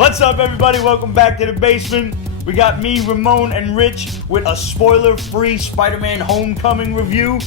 What's up, everybody? Welcome back to the basement. We got me, Ramon, and Rich with a spoiler-free Spider-Man Homecoming review.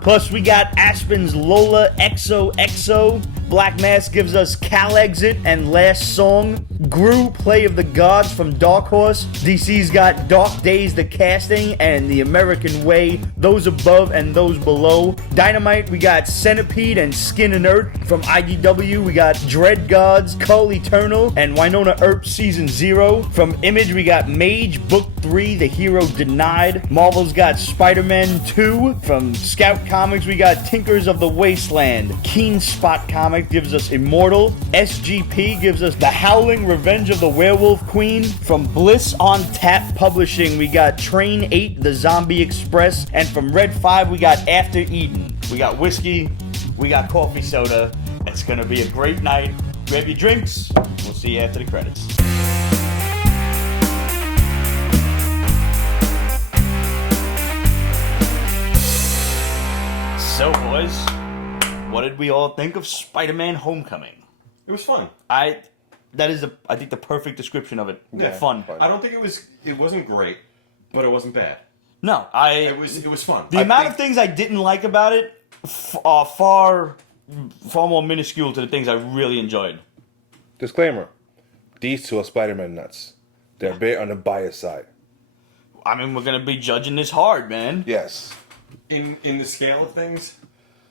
Plus, we got Aspen's Lola XOXO. Black Mask gives us Calexit and Last Song. Groo, Play of the Gods from Dark Horse. DC's got Dark Days, the casting, and The American Way, those above and those below. Dynamite, we got Centipede and Skin and Earp. From IDW, we got Dread Gods, Kull Eternal, and Wynonna Earp Season 0. From Image, we got Mage, Book 3, The Hero Denied. Marvel's got Spider-Man 2. From Scout Comics, we got Tinkers of the Wasteland. Keen Spot Comics gives us Immortal. SGP gives us The Howling, Revenge of the Werewolf Queen. From Bliss on Tap Publishing, we got Train 8, The Zombie Express. And from Red 5, we got After Eden. We got whiskey, we got coffee soda. It's gonna be a great night. Grab your drinks. We'll see you after the credits. So, boys, what did we all think of Spider-Man Homecoming? It was fun. I think the perfect description of it. Yeah, fun. I don't think it wasn't great, but it wasn't bad. No, It was fun. The amount of things I didn't like about it are far more minuscule to the things I really enjoyed. Disclaimer: these two are Spider-Man nuts. They're a bit on the bias side. I mean, we're gonna be judging this hard, man. Yes. In the scale of things,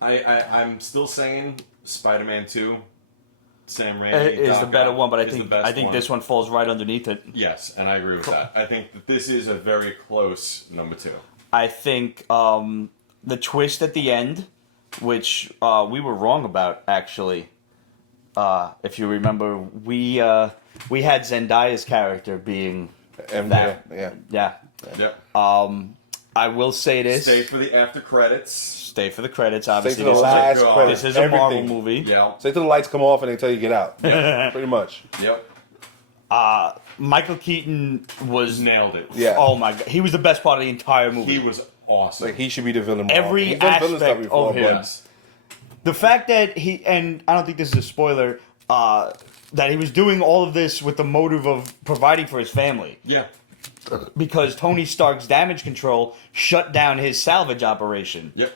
I'm still saying Spider-Man 2, Sam Raimi Is the better one, but I think one. this one falls right underneath it. Yes, and I agree with that. I think that this is a very close number 2. I think the twist at the end, which we were wrong about, actually. If you remember, we had Zendaya's character being that. Yeah. Yep. I will say this. Stay for the after credits. Stay for the credits, obviously. Stay for the last God. credits. This is a Marvel Everything. movie. Yeah. Stay till the lights come off and they tell you get out. Yeah. Pretty much. Yep. Michael Keaton was... Nailed it. Yeah. Oh my god. He was the best part of the entire movie. He was awesome. Like, he should be the villain more. Every He's done villain aspect stuff before, of him. but Yes. The fact that he... And I don't think this is a spoiler. That he was doing all of this with the motive of providing for his family. Yeah. Because Tony Stark's damage control shut down his salvage operation. Yep.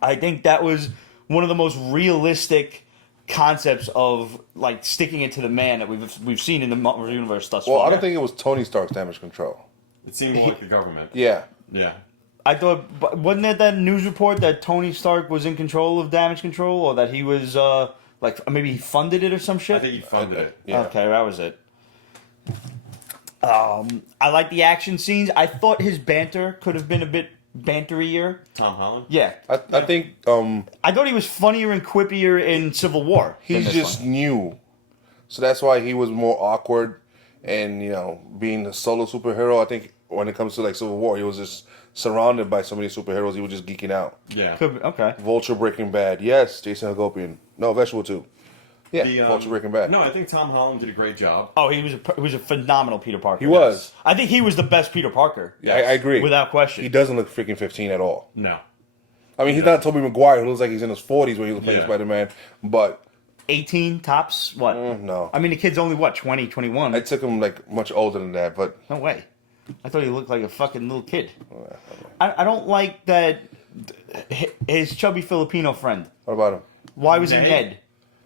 I think that was one of the most realistic concepts of like sticking it to the man that we've seen in the Marvel universe thus far. well, I don't think it was Tony Stark's damage control. It seemed more like the government. Yeah. Yeah. I thought, but wasn't it that news report that Tony Stark was in control of damage control, or that he was like maybe he funded it or some shit? I think he funded it. Yeah. Okay, that was it. I like the action scenes. I thought his banter could have been a bit banterier. Tom Holland? Yeah. I think I thought he was funnier and quippier in Civil War. than he's this just one. new. So that's why he was more awkward. And, being a solo superhero, I think when it comes to like Civil War, he was just surrounded by so many superheroes, he was just geeking out. Yeah. Could be, okay. Vulture, Breaking Bad. Yes, Jason Hagopian. No, Vegetable too. Yeah, Vulture, Breaking Bad. No, I think Tom Holland did a great job. Oh, he was a phenomenal Peter Parker. He was. I think he was the best Peter Parker. Yeah, I agree. Without question. He doesn't look freaking 15 at all. No. I mean, he's not Tobey Maguire, who looks like he's in his 40s when he was playing Yeah. Spider-Man, but 18 tops? What? no. I mean, the kid's only, 20, 21? I took him like much older than that, but No way. I thought he looked like a fucking little kid. I don't like that his chubby Filipino friend. what about him? Why was he Ned? Ned?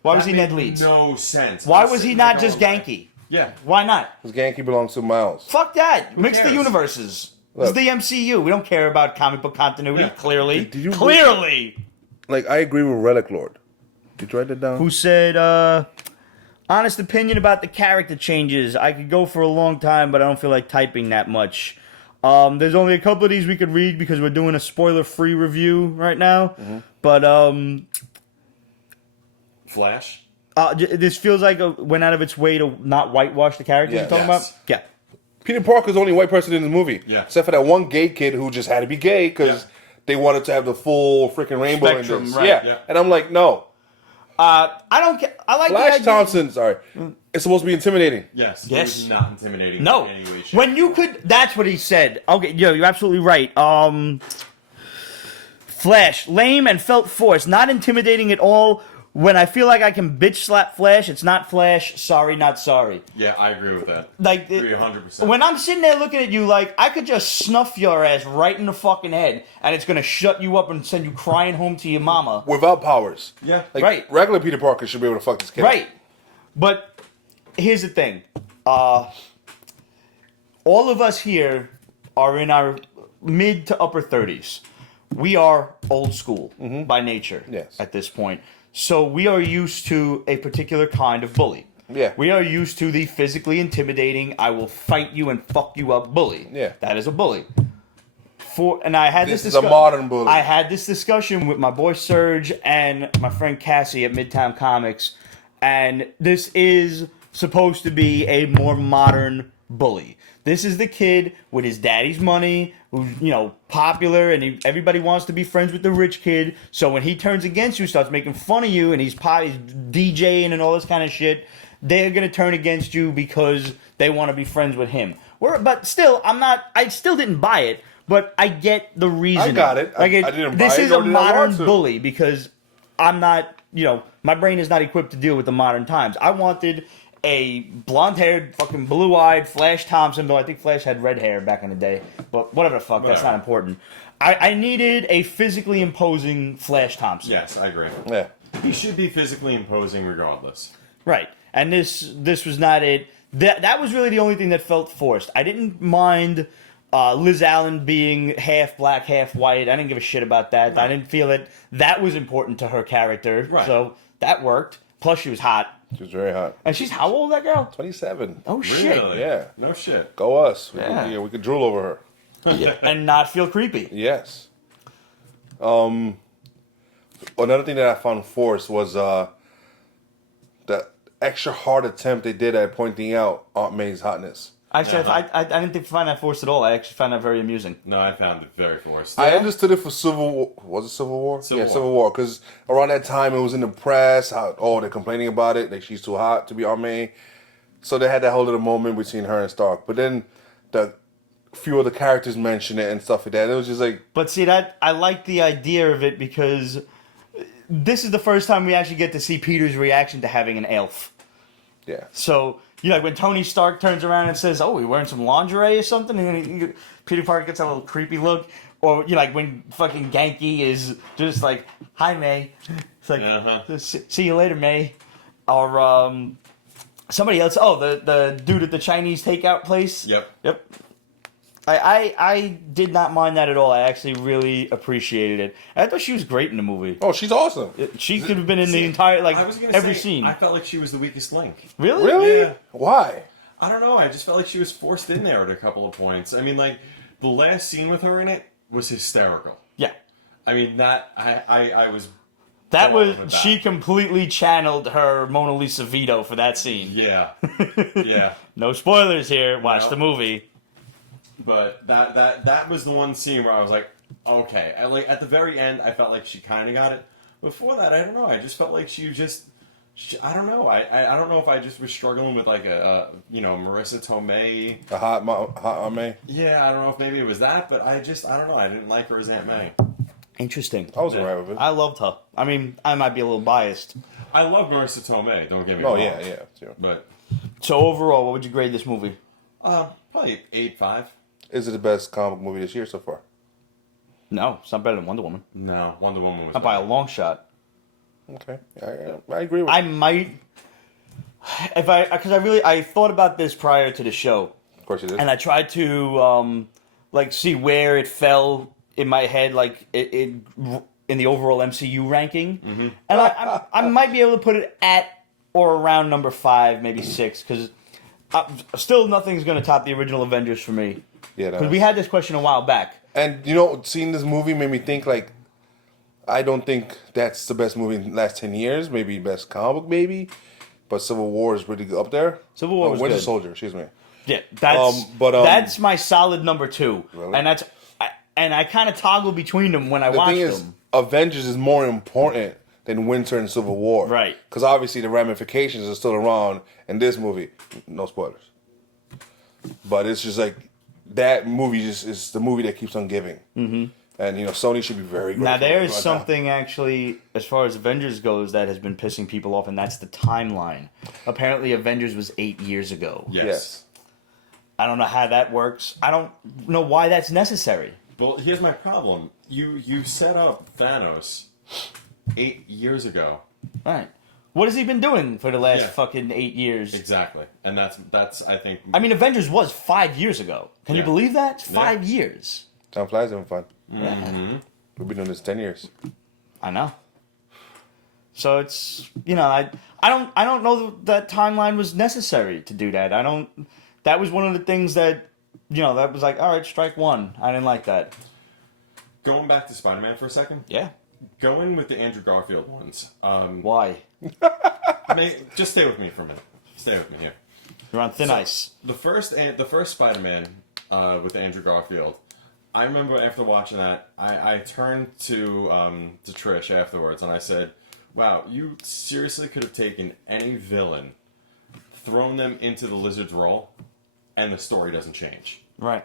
Why was That he Ned made Leeds? No sense. Why was he not just Genki? Yeah. Why not? Because Genki belongs to Miles. Fuck that. Mix the cares? universes. Look. It's the MCU. We don't care about comic book continuity, Yeah. clearly. Did you- Clearly! Like, I agree with Relic Lord. Did you write that down? Who said, honest opinion about the character changes. I could go for a long time, but I don't feel like typing that much. There's only a couple of these we could read because we're doing a spoiler-free review right now. Mm-hmm. But, Flash? this feels like it went out of its way to not whitewash the characters Yeah. you're talking Yes. about? Yeah. Peter Parker's the only white person in the movie. Yeah. Except for that one gay kid who just had to be gay because they wanted to have the full freaking rainbow Spectrum, in this. right. Yeah. Yeah. And I'm like, no. I don't care. I like Flash the idea. Thompson, sorry. It's supposed to be intimidating. Yes. Yes. It was not intimidating. No. In any way, shape, When you or form. could, that's what he said. Okay, you're absolutely right. Flash, lame and felt forced, not intimidating at all. when I feel like I can bitch slap Flash, it's not Flash. Sorry, not sorry. Yeah, I agree with that. Like, I agree 100%. when I'm sitting there looking at you, like, I could just snuff your ass right in the fucking head, and it's gonna shut you up and send you crying home to your mama. Without powers. Yeah. Like, Right. regular Peter Parker should be able to fuck this kid. Right. But here's the thing. All of us here are in our mid to upper 30s. We are old school by nature Yes. at this point. So we are used to a particular kind of bully. Yeah. We are used to the physically intimidating, I will fight you and fuck you up bully. Yeah. That is a bully. And I had This this is a modern bully. I had this discussion with my boy Serge and my friend Cassie at Midtown Comics, and this is supposed to be a more modern bully. This is the kid with his daddy's money, who's, popular, and everybody wants to be friends with the rich kid. So when he turns against you, starts making fun of you, and he's DJing and all this kind of shit, they're gonna turn against you because they want to be friends with him. But still, I still didn't buy it, but I get the reason. I got it. I didn't buy this it, is nor a did I modern want to. bully because I'm not, my brain is not equipped to deal with the modern times. I wanted a blonde-haired, fucking blue-eyed Flash Thompson, though I think Flash had red hair back in the day. But whatever the fuck, that's not important. I needed a physically imposing Flash Thompson. Yes, I agree. Yeah. He should be physically imposing regardless. Right. And this was not it. That was really the only thing that felt forced. I didn't mind Liz Allen being half black, half white. I didn't give a shit about that. Right. I didn't feel that was important to her character. Right. So that worked. Plus, she was hot. She was very hot. And she's how old, that girl? 27. Oh, shit. Really? Yeah. No shit. Go us. Yeah. We could drool over her. Yeah. And not feel creepy. Yes. Another thing that I found forced was the extra hard attempt they did at pointing out Aunt May's hotness. Actually, Yeah. I didn't find that forced at all. I actually found that very amusing. No, I found it very forced. I understood it for Civil War. Was it Civil War? Civil War. Because around that time it was in the press. They're complaining about it. Like, she's too hot to be Aunt May. So they had that whole little moment between her and Stark. But then the few of the characters mentioned it and stuff like that. It was just like... But see, I like the idea of it because this is the first time we actually get to see Peter's reaction to having an elf. Yeah. So, like when Tony Stark turns around and says, "Oh, we wearing some lingerie or something?" and then Peter Parker gets a little creepy look. Or, like when fucking Genki is just like, "Hi, May." It's like, "See you later, May." Or somebody else. Oh, the dude at the Chinese takeout place. Yep. I did not mind that at all. I actually really appreciated it. I thought she was great in the movie. Oh, she's awesome. She could have been in the entire, I was gonna every say, scene. I felt like she was the weakest link. Really? Really? Yeah. Why? I don't know. I just felt like she was forced in there at a couple of points. I mean, like, the last scene with her in it was hysterical. Yeah. I mean, I was... That was, with that. she completely channeled her Mona Lisa Vito for that scene. Yeah. Yeah. No spoilers here. Watch No. the movie. But that was the one scene where I was like, okay. At the very end, I felt like she kind of got it. Before that, I don't know. I just felt like she was just... I don't know. I don't know if I just was struggling with like a Marissa Tomei. A hot Aunt May? Yeah, I don't know if maybe it was that, but I don't know. I didn't like her as Aunt May. Interesting. I was alright with it. I loved her. I mean, I might be a little biased. I love Marissa Tomei, don't get me Oh, wrong. yeah. Sure. But, So overall, what would you grade this movie? probably 8.5. Is it the best comic movie this year so far? No, it's not better than Wonder Woman. No, Wonder Woman was Not by a better. long shot. Okay. I agree with I you. might... Because I thought about this prior to the show. Of course you did. And I tried to see where it fell in my head, in the overall MCU ranking. Mm-hmm. And I might be able to put it at or around number 5, maybe 6, because still nothing's going to top the original Avengers for me. Yeah, Because we had this question a while back. And seeing this movie made me think I don't think that's the best movie in the last 10 years. Maybe best comic book, maybe. But Civil War is really up there. Civil War was Winter good. Soldier, excuse me. Yeah, that's that's my solid number 2, Really? and I kind of toggle between them when I The watch thing them. is, Avengers is more important than Winter and Civil War. Right. Because obviously the ramifications are still around in this movie. No spoilers. But it's just like, that movie just is the movie that keeps on giving. Mm-hmm. And Sony should be very grateful. Now there is about something actually, as far as Avengers goes, that has been pissing people off, and that's the timeline. Apparently, Avengers was 8 years ago. Yes. I don't know how that works. I don't know why that's necessary. Well, here's my problem. You set up Thanos 8 years ago. Right. What has he been doing for the last Yeah. fucking 8 years? Exactly, and that's I think. I mean, Avengers was 5 years ago. Can you Yeah. believe that? Yeah. 5 years. Time flies having fun. Mm-hmm. We've been doing this 10 years. I know. So it's I don't know that timeline was necessary to do that. That was one of the things that that was like, all right, strike one. I didn't like that. Going back to Spider-Man for a second. Yeah. Going with the Andrew Garfield ones. Why? Just stay with me for a minute. Stay with me here. You're on thin ice. The first Spider-Man with Andrew Garfield. I remember after watching that, I turned to Trish afterwards and I said, "Wow, you seriously could have taken any villain, thrown them into the Lizard's role, and the story doesn't change." Right.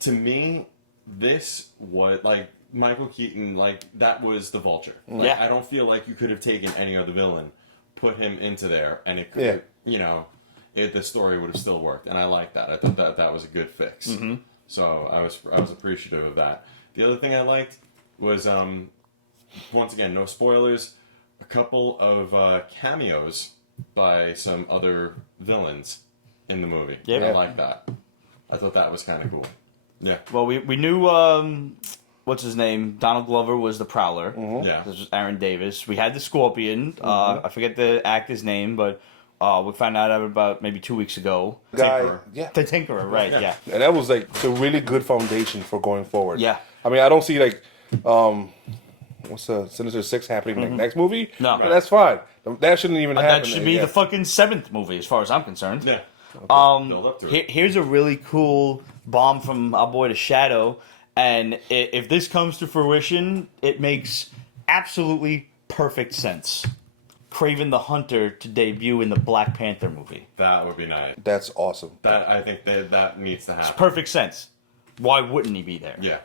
To me, this was like Michael Keaton, like that was the Vulture. Like, Yeah. I don't feel like you could have taken any other villain, put him into there, and it could, the story would have still worked. And I like that. I thought that was a good fix. Mm-hmm. So I was appreciative of that. The other thing I liked was once again, no spoilers, a couple of cameos by some other villains in the movie. Yeah. I like that. I thought that was kind of cool. Yeah. Well, we knew what's his name? Donald Glover was the Prowler. Mm-hmm. Yeah. This was Aaron Davis. We had the Scorpion. I forget the actor's name, but we found out about maybe 2 weeks ago. Guy, Tinkerer. yeah. The Tinkerer, right? Yeah. And that was like a really good foundation for going forward. Yeah. I mean, I don't see like, what's the Sinister Six happening in the next movie? No. But that's fine. That shouldn't even happen. That should be the fucking 7th movie, as far as I'm concerned. Yeah. Build up to it. Here's a really cool bomb from our boy the Shadow, and if this comes to fruition, it makes absolutely perfect sense. Kraven the Hunter to debut in the Black Panther movie. That would be nice. That's awesome. I think that needs to happen. Perfect sense. Why wouldn't he be there? Yeah.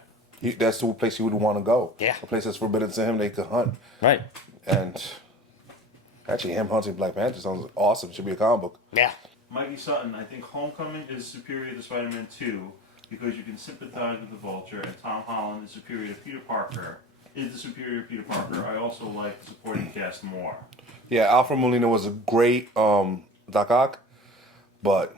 That's the place he would want to go. Yeah. A place that's forbidden to him, they could hunt. Right. And actually, him hunting Black Panther sounds awesome. Should be a comic book. Yeah. Mikey Sutton, I think Homecoming is superior to Spider-Man 2 because you can sympathize with the Vulture, and Tom Holland is superior to Peter Parker. Is the superior Peter Parker. I also like the supporting cast more. Yeah, Alfred Molina was a great Doc Ock, but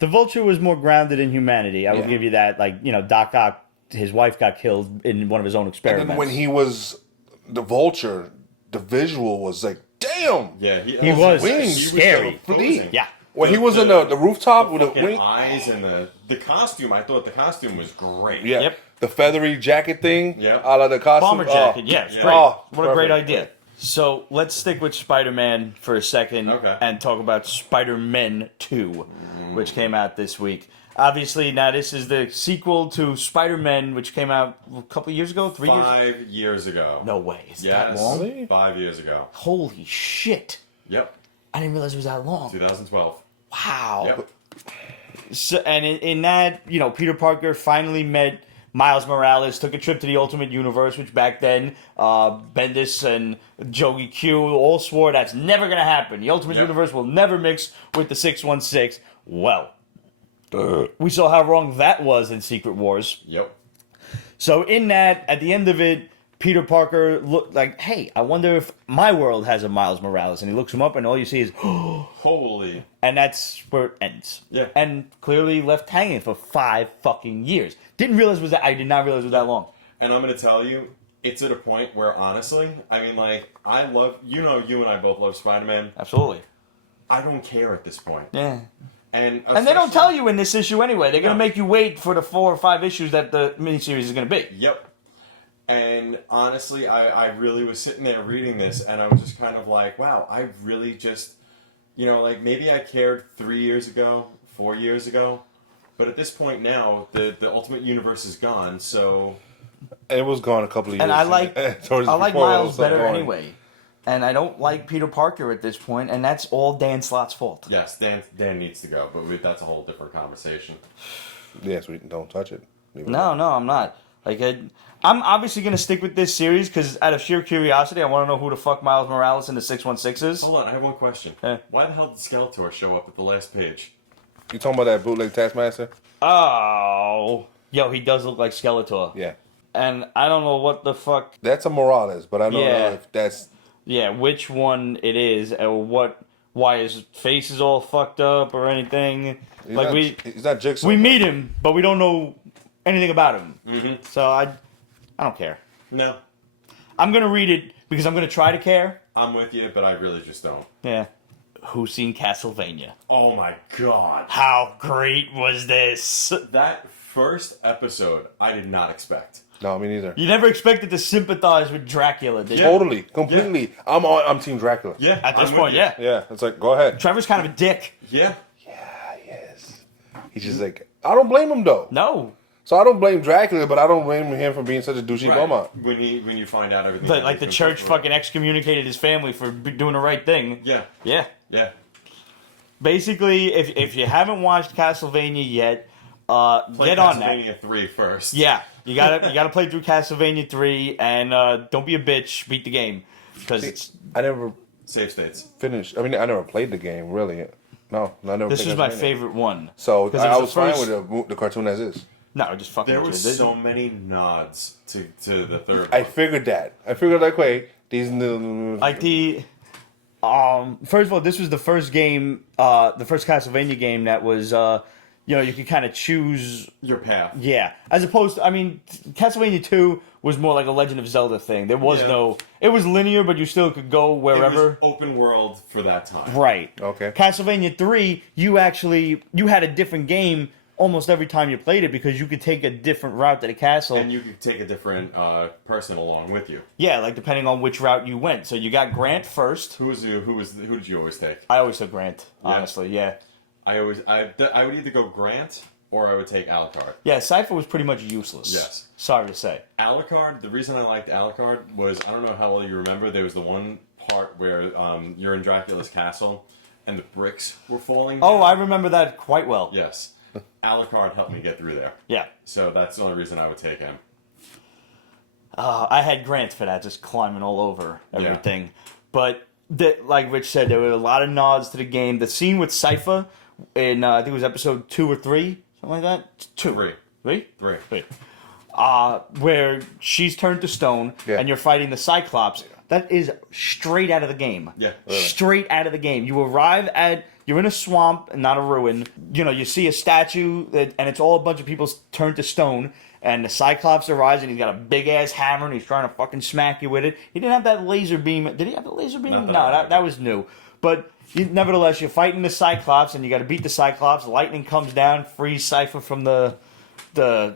The Vulture was more grounded in humanity. I will Yeah. give you that. Like, Doc Ock, his wife got killed in one of his own and experiments. then when he was the Vulture, the visual was like, damn. Yeah. He was wings scary. fleet. Yeah. When he was in the rooftop with the fucking wing, eyes and the costume, I thought the costume was great. yeah, Yep. the feathery jacket thing, Yep. out of the costume, Bomber jacket, yeah, it's yeah. great. Oh, What a great perfect. idea. So let's stick with Spider-Man for a second Okay. and talk about Spider-Man 2, which came out this week. Obviously, now this is the sequel to Spider-Man, which came out a couple years ago, 3 years? 5 years ago. No way. Is Yes. that long? Really? 5 years ago. Holy shit. Yep. I didn't realize it was that long. 2012. Wow. Yep. So, and in that, Peter Parker finally met Miles Morales, took a trip to the Ultimate Universe, which back then, Bendis and Joey Q all swore that's never going to happen. The Ultimate Yep. Universe will never mix with the 616. Well, we saw how wrong that was in Secret Wars. Yep. So in that, at the end of it, Peter Parker looked like, hey, I wonder if my world has a Miles Morales. And he looks him up, and all you see is, Holy. and that's where it ends. Yeah. And clearly left hanging for 5 fucking years. I did not realize it was that long. And I'm going to tell you, it's at a point where, honestly, I mean, like, I love, you and I both love Spider-Man. Absolutely. I don't care at this point. Yeah. And And they don't tell you in this issue anyway. They're going to No. make you wait for the 4 or 5 issues that the miniseries is going to be. Yep. And honestly, I really was sitting there reading this, and I was just kind of like, wow, I really just, like maybe I cared 3 years ago, 4 years ago, but at this point now, the Ultimate Universe is gone, so... it was gone a couple of years. And I like towards I like before it Miles was so better boring. anyway. And I don't like Peter Parker at this point, and that's all Dan Slott's fault. Yes, Dan needs to go, but that's a whole different conversation. Yes, we don't touch it. Leave it No, alone. I'm not. Like, I'm obviously going to stick with this series because out of sheer curiosity, I want to know who the fuck Miles Morales in the 616 is. Hold on, I have one question. Eh. Why the hell did Skeletor show up at the last page? You talking about that bootleg Taskmaster? Oh. Yo, he does look like Skeletor. Yeah. And I don't know what the fuck... That's a Morales, but I don't know if that's... Yeah, which one it is, or why his face is all fucked up or anything. He's not Jigsaw. We meet him, but we don't know anything about him. Mm-hmm. So I don't care. No. I'm going to read it because I'm going to try to care. I'm with you, but I really just don't. Yeah. Who's seen Castlevania? Oh my god. How great was this? That first episode, I did not expect. No, me neither. You never expected to sympathize with Dracula, did you? Totally, completely. Yeah. I'm Team Dracula. Yeah. At this point, yeah. Yeah, it's like, go ahead. Trevor's kind of a dick. Yeah. Yeah, yes. He's just like, I don't blame him though. No. So I don't blame Dracula, but I don't blame him for being such a douchey bum. When you find out everything. Like the church fucking excommunicated his family for doing the right thing. Yeah. Yeah. Yeah. Basically, if you haven't watched Castlevania yet, Play get on that. Castlevania 3 first. Yeah, you gotta play through Castlevania 3, and don't be a bitch. Beat the game because I never Save states. finished. I mean, I never played the game really. No, I never. this played was my Castlevania. favorite one. So Because it I was was the fine first- with the cartoon as is. No, just fucking. There with was you. so many nods to the third I one. figured that. I figured like, wait, these new Like the. First of all, this was the first game, the first Castlevania game that was, you could kind of choose. Your path. Yeah, as opposed to, I mean, Castlevania 2 was more like a Legend of Zelda thing. There was it was linear, but you still could go wherever. It was open world for that time. Right. Okay. Castlevania 3, you had a different game almost every time you played it because you could take a different route to the castle. And you could take a different person along with you. Yeah, like depending on which route you went. So you got Grant first. Who did you always take? I always took Grant, honestly, yeah. I would either go Grant or I would take Alucard. Yeah, Cypher was pretty much useless. Yes. Sorry to say. Alucard, the reason I liked Alucard was, I don't know how well you remember, there was the one part where you're in Dracula's castle and the bricks were falling down. Oh, I remember that quite well. Yes. Alucard helped me get through there. Yeah. So that's the only reason I would take him. I had Grant for that, just climbing all over everything. Yeah. But, like Rich said, there were a lot of nods to the game. The scene with Cypher in, I think it was episode 2 or 3, something like that? 2. 3. 3? 3. 3. Where she's turned to stone and you're fighting the Cyclops. That is straight out of the game. Yeah. Straight out of the game. You arrive you're in a swamp and not a ruin. You see a statue and it's all a bunch of people turned to stone. And the Cyclops arrives and he's got a big ass hammer and he's trying to fucking smack you with it. He didn't have that laser beam. Did he have the laser beam? No, that was new. But nevertheless, you're fighting the Cyclops and you got to beat the Cyclops. Lightning comes down, frees Cypher from the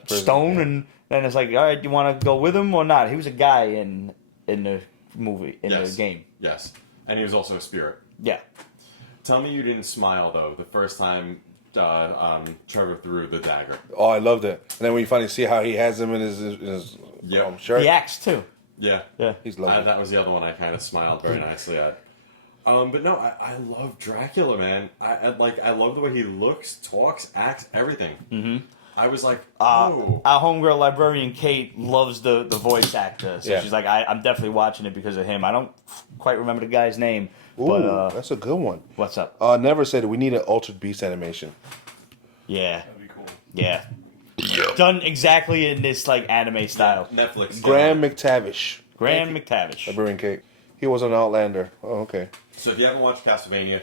stone, and then it's like, all right, do you want to go with him or not? He was a guy in the movie, the game. Yes. And he was also a spirit. Yeah. Tell me you didn't smile, though, the first time Trevor threw the dagger. Oh, I loved it. And then when you finally see how he has him in his shirt. The axe, too. Yeah. Yeah. He's lovely. That was the other one I kind of smiled very nicely at. But no, I love Dracula, man. I love the way he looks, talks, acts, everything. Mm-hmm. I was like, oh. Our homegirl librarian Kate loves the voice actor, so Yeah. she's like, I'm definitely watching it because of him. I don't quite remember the guy's name. Ooh, but, that's a good one. what's up? Never said we need an Altered Beast animation. Yeah. That'd be cool. Yeah. Done exactly in this like anime style. Netflix. Graham McTavish, Graham McTavish. librarian Kate. He was on Outlander. Oh, okay. So if you haven't watched Castlevania,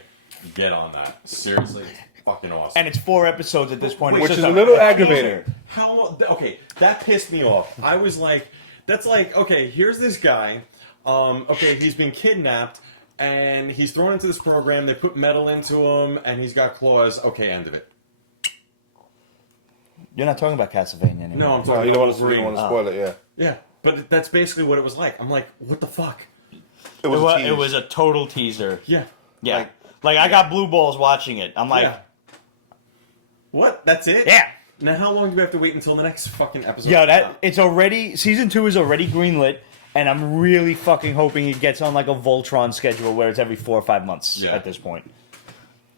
get on that. Seriously, it's fucking awesome. And it's 4 episodes at this point. Which It's is just a little aggravating. How? Okay, that pissed me off. I was like, that's like, okay, here's this guy. Okay, he's been kidnapped and he's thrown into this program. They put metal into him and he's got claws. Okay, end of it. You're not talking about Castlevania anymore. No, I'm No, talking you about don't Wolverine. want to spoil it. Yeah. Yeah, but that's basically what it was like. I'm like, what the fuck? It was. a tease. It was a total teaser. Yeah. Yeah. Like I got blue balls watching it. I'm like, Yeah. What? That's it? yeah. Now how long do we have to wait until the next fucking episode? Yo, it's already season 2 is already greenlit, and I'm really fucking hoping it gets on like a Voltron schedule where it's every 4 or 5 months at this point.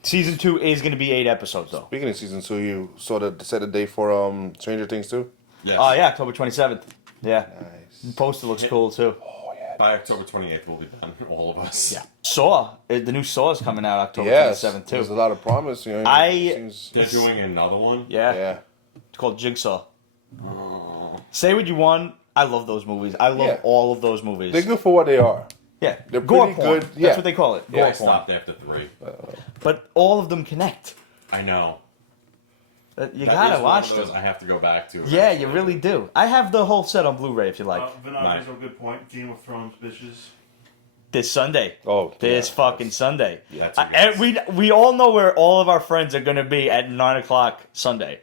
Season 2 is going to be 8 episodes though. Speaking of season 2, you sort of set a date for Stranger Things 2. Yes. Yeah, October 27th. Yeah. Nice. The poster looks cool, too. By October 28th, we'll be done. All of us. Yeah. Saw. The new Saw is coming out October Yes, 27th, too. there's a lot of promise. You know, They're doing another one? Yeah. It's called Jigsaw. Say what you want. I love those movies. I love all of those movies. They're good for what they are. Yeah. They're gore pretty porn. good. That's Yeah. what they call it. Yeah, Gore I porn. stopped after 3. But all of them connect. I know. You That gotta is one watch of those them. I have to go back to. Yeah, you really do. I have the whole set on Blu-ray if you like. Vinoc has a good point. Game of Thrones, bitches. This Sunday. Oh, This fucking Sunday. That's a good We all know where all of our friends are going to be at 9 o'clock Sunday.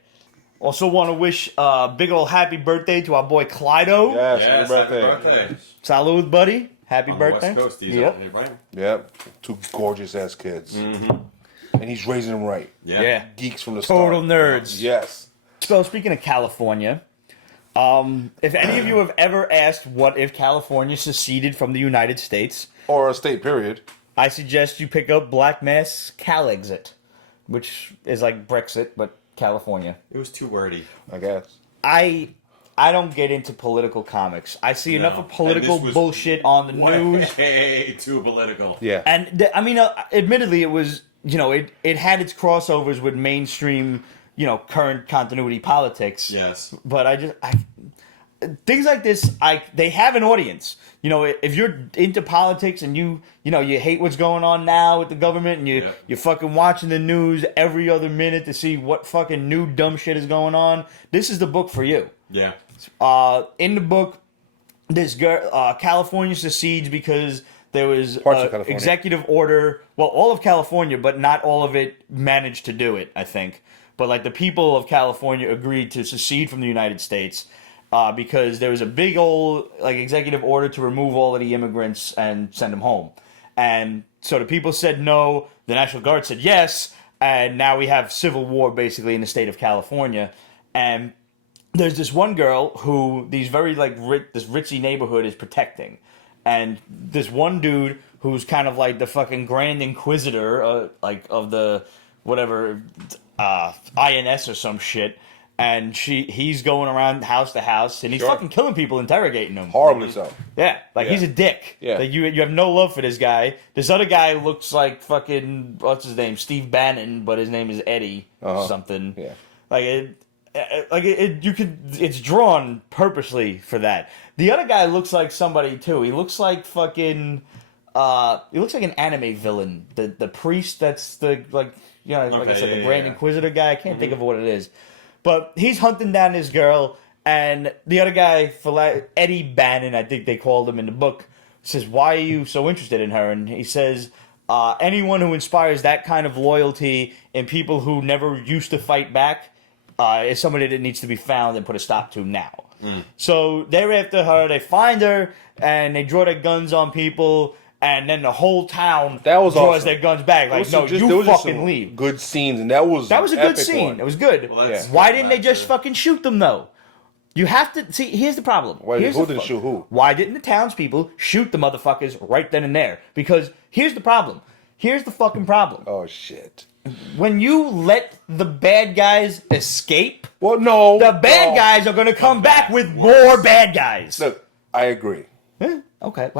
Also want to wish a big old happy birthday to our boy Clydo. Yes, Yes, happy happy birthday. birthday. Salud, buddy. Happy On the birthday. West Coast, he's Yep. on it, right? Yep, 2 gorgeous ass kids, and he's raising them right. Yeah. Geeks from the Total start. nerds. Yes. So speaking of California, if any of you have ever asked what if California seceded from the United States, Or a state period. I suggest you pick up Black Mass Calexit, which is like Brexit, but California. It was too wordy. I guess. I don't get into political comics. I see enough of political And this was bullshit on the news. Way too political. Yeah. And I mean, admittedly, it was, it had its crossovers with mainstream, current continuity politics. Yes. But things like this, they have an audience. If you're into politics and you hate what's going on now with the government and you're fucking watching the news every other minute to see what fucking new dumb shit is going on, this is the book for you. Yeah. In the book, this girl, California secedes because there was Parts of California. executive order. Well, all of California, but not all of it managed to do it, I think. But like the people of California agreed to secede from the United States because there was a big old executive order to remove all of the immigrants and send them home. And so the people said no. The National Guard said yes. And now we have civil war basically in the state of California. And there's this one girl who these very this ritzy neighborhood is protecting, and this one dude who's kind of like the fucking Grand Inquisitor, of the whatever INS or some shit, and he's going around house to house and he's fucking killing people, interrogating them. Horribly so. Yeah, he's a dick. Yeah. You have no love for this guy. This other guy looks like fucking what's his name, Steve Bannon, but his name is Eddie or something. Yeah. It's drawn purposely for that. The other guy looks like somebody too. He looks like fucking he looks like an anime villain. The priest that's the I said, the Grand Inquisitor guy. I can't think of what it is. But he's hunting down this girl, and the other guy, Eddie Bannon, I think they called him in the book, says, "Why are you so interested in her?" And he says, anyone who inspires that kind of loyalty in people who never used to fight back is somebody that needs to be found and put a stop to now. So they're after her. They find her, and they draw their guns on people, and then the whole town draws awesome. their guns back. Like, no, There you was just fucking some leave. Good scenes, and that was That was a good epic scene. one. It was good. Well, that's- Why didn't they just that's fucking shoot them, though? You have to... See, here's the problem. Why, Here's who the didn't shoot who? Why didn't the townspeople shoot the motherfuckers right then and there? Because here's the problem. Here's the fucking problem. Oh shit. When you let the bad guys escape, Well, no. the bad guys are going to come back with more bad guys. Look, I agree. Okay.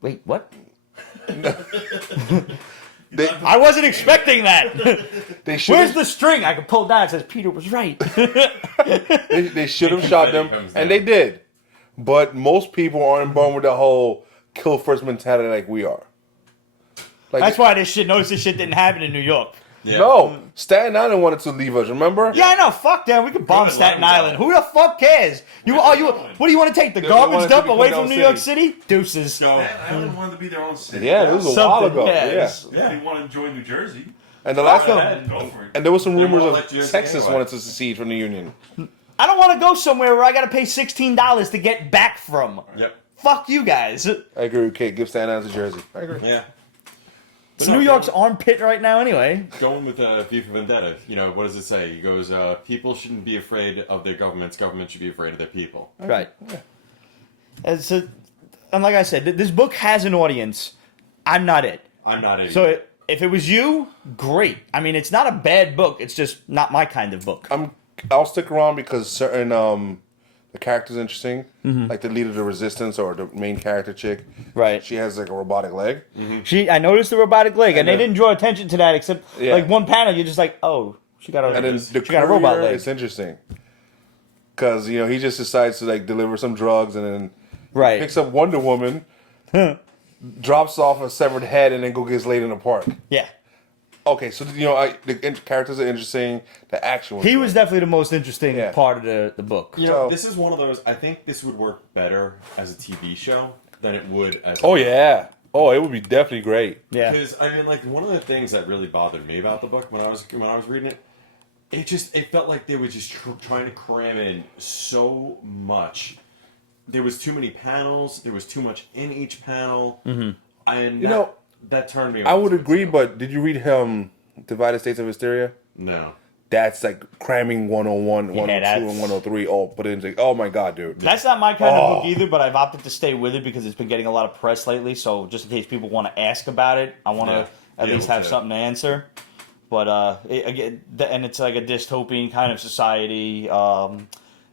Wait, what? They, I wasn't expecting that. they should. Where's the string? I can pull it down. It says Peter was right. They should have shot them, comes and down. they did. But most people aren't born with the whole kill first mentality like we are. Like, That's why this shit didn't happen in New York. Yeah. No, Staten Island wanted to leave us. Remember? Yeah, I know. Fuck them. We could bomb Good Staten luck. Island. Who the fuck cares? What do you want to take? The They garbage wanted to dump be away put from down New York City? Deuces. So, Staten Island wanted to be their own city. Yeah, it was a while ago. yeah, Yeah. it's- They want to join New Jersey. And the last Go one, ahead. Go for it. and there was some They rumors won't of let you in Texas anyway. wanted to secede from the union. I don't want to go somewhere where I got to pay $16 to get back from. Yep. Fuck you guys. It's I agree with Kate. Give Staten Island to Jersey. I agree. Yeah. But New York's armpit right now anyway. Going with V for Vendetta, what does it say? He goes, people shouldn't be afraid of their governments. Governments should be afraid of their people. Right. And like I said, this book has an audience. I'm not it. I'm not a... So if it was you, great. I mean, it's not a bad book. It's just not my kind of book. I'll stick around because certain The character's interesting. Like the leader of the resistance or the main character chick. Right. She has like a robotic leg. I noticed the robotic leg, and they didn't draw attention to that except like one panel. You're just like, oh, she got a And then the she got a robot courier, leg. it's interesting. Because, he just decides to like deliver some drugs and then Right. picks up Wonder Woman, drops off a severed head, and then go gets laid in a park. Yeah. Okay, so the characters are interesting. The action was He good. was definitely the most interesting part of the book. This is one of those. I think this would work better as a TV show than it would as. Oh yeah. Oh, it would be definitely great. Yeah. Because I mean, like one of the things that really bothered me about the book when I was reading it, it felt like they were just trying to cram in so much. There was too many panels. There was too much in each panel, and that turned me off. I would agree, but did you read Divided States of Hysteria? No. That's like cramming 101, 102, that's- and 103 all put in. Like, oh my god, dude. That's not my kind of book either, but I've opted to stay with it because it's been getting a lot of press lately. So just in case people want to ask about it, I want to at least have something to answer. But and it's like a dystopian kind of society.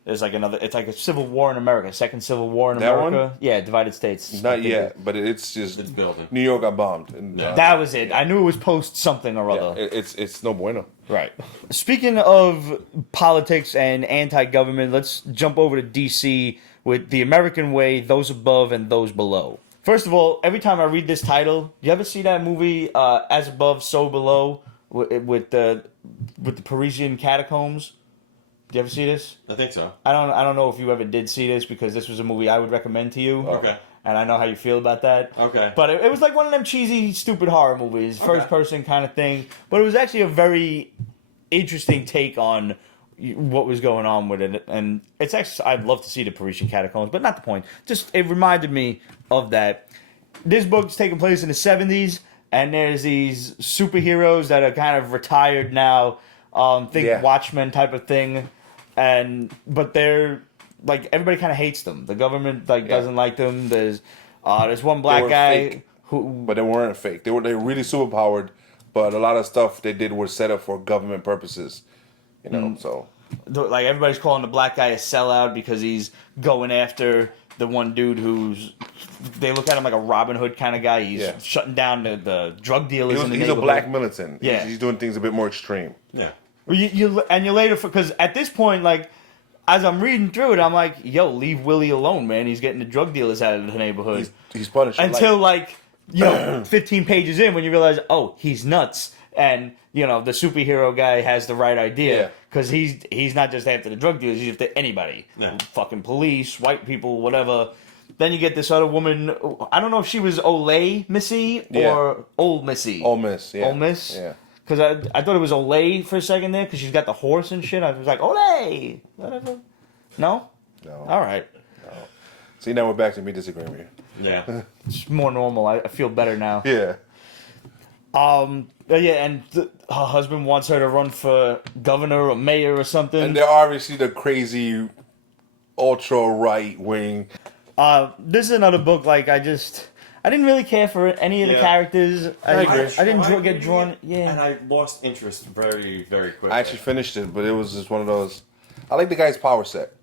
There's like it's like a civil war in America, second civil war in That America. one? Yeah, Divided States. Not yet, but it's just It's building. New York got bombed. And, That was it. I knew it was post something or other. it's no bueno. Right. Speaking of politics and anti-government, let's jump over to DC with The American Way, Those Above and Those Below. First of all, every time I read this title, you ever see that movie As Above, So Below with the Parisian catacombs? Did you ever see this? I think so. I don't know if you ever did see this because this was a movie I would recommend to you. Okay. And I know how you feel about that. Okay. But it was like one of them cheesy, stupid horror movies, first person kind of thing. But it was actually a very interesting take on what was going on with it. And it's actually, I'd love to see the Parisian catacombs, but not the point. Just, it reminded me of that. This book's taking place in the 70s, and there's these superheroes that are kind of retired now. Watchmen type of thing. But they're like everybody kind of hates them. The government doesn't like them. There's one black guy fake, who, but they weren't fake. They were really superpowered, but a lot of stuff they did was set up for government purposes. So like everybody's calling the black guy a sellout because he's going after the one dude they look at him like a Robin Hood kind of guy. He's shutting down the drug dealers in the neighborhood. He's a black militant. Yeah. He's doing things a bit more extreme. Yeah. You later, because at this point, like, as I'm reading through it, I'm like, yo, leave Willie alone, man. He's getting the drug dealers out of the neighborhood. He's punished. Until, 15 pages in when you realize, oh, he's nuts. And, the superhero guy has the right idea. Because he's not just after the drug dealers, he's after anybody. Yeah. Fucking police, white people, whatever. Then you get this other woman. I don't know if she was Olay Missy or Old Missy. Ole Miss, yeah. Ole Miss? Yeah. Because I thought it was Olay for a second there, because she's got the horse and shit. I was like, Olay! Whatever. No? No. All right. No. See, now we're back to me disagreeing with you. Yeah. It's more normal. I feel better now. Yeah. And her husband wants her to run for governor or mayor or something. And they're obviously the crazy, ultra right wing. This is another book, I didn't really care for any of the characters. I agree. I didn't get drawn. Yeah. And I lost interest very, very quickly. I actually finished it, but it was just one of those. I like the guy's power set.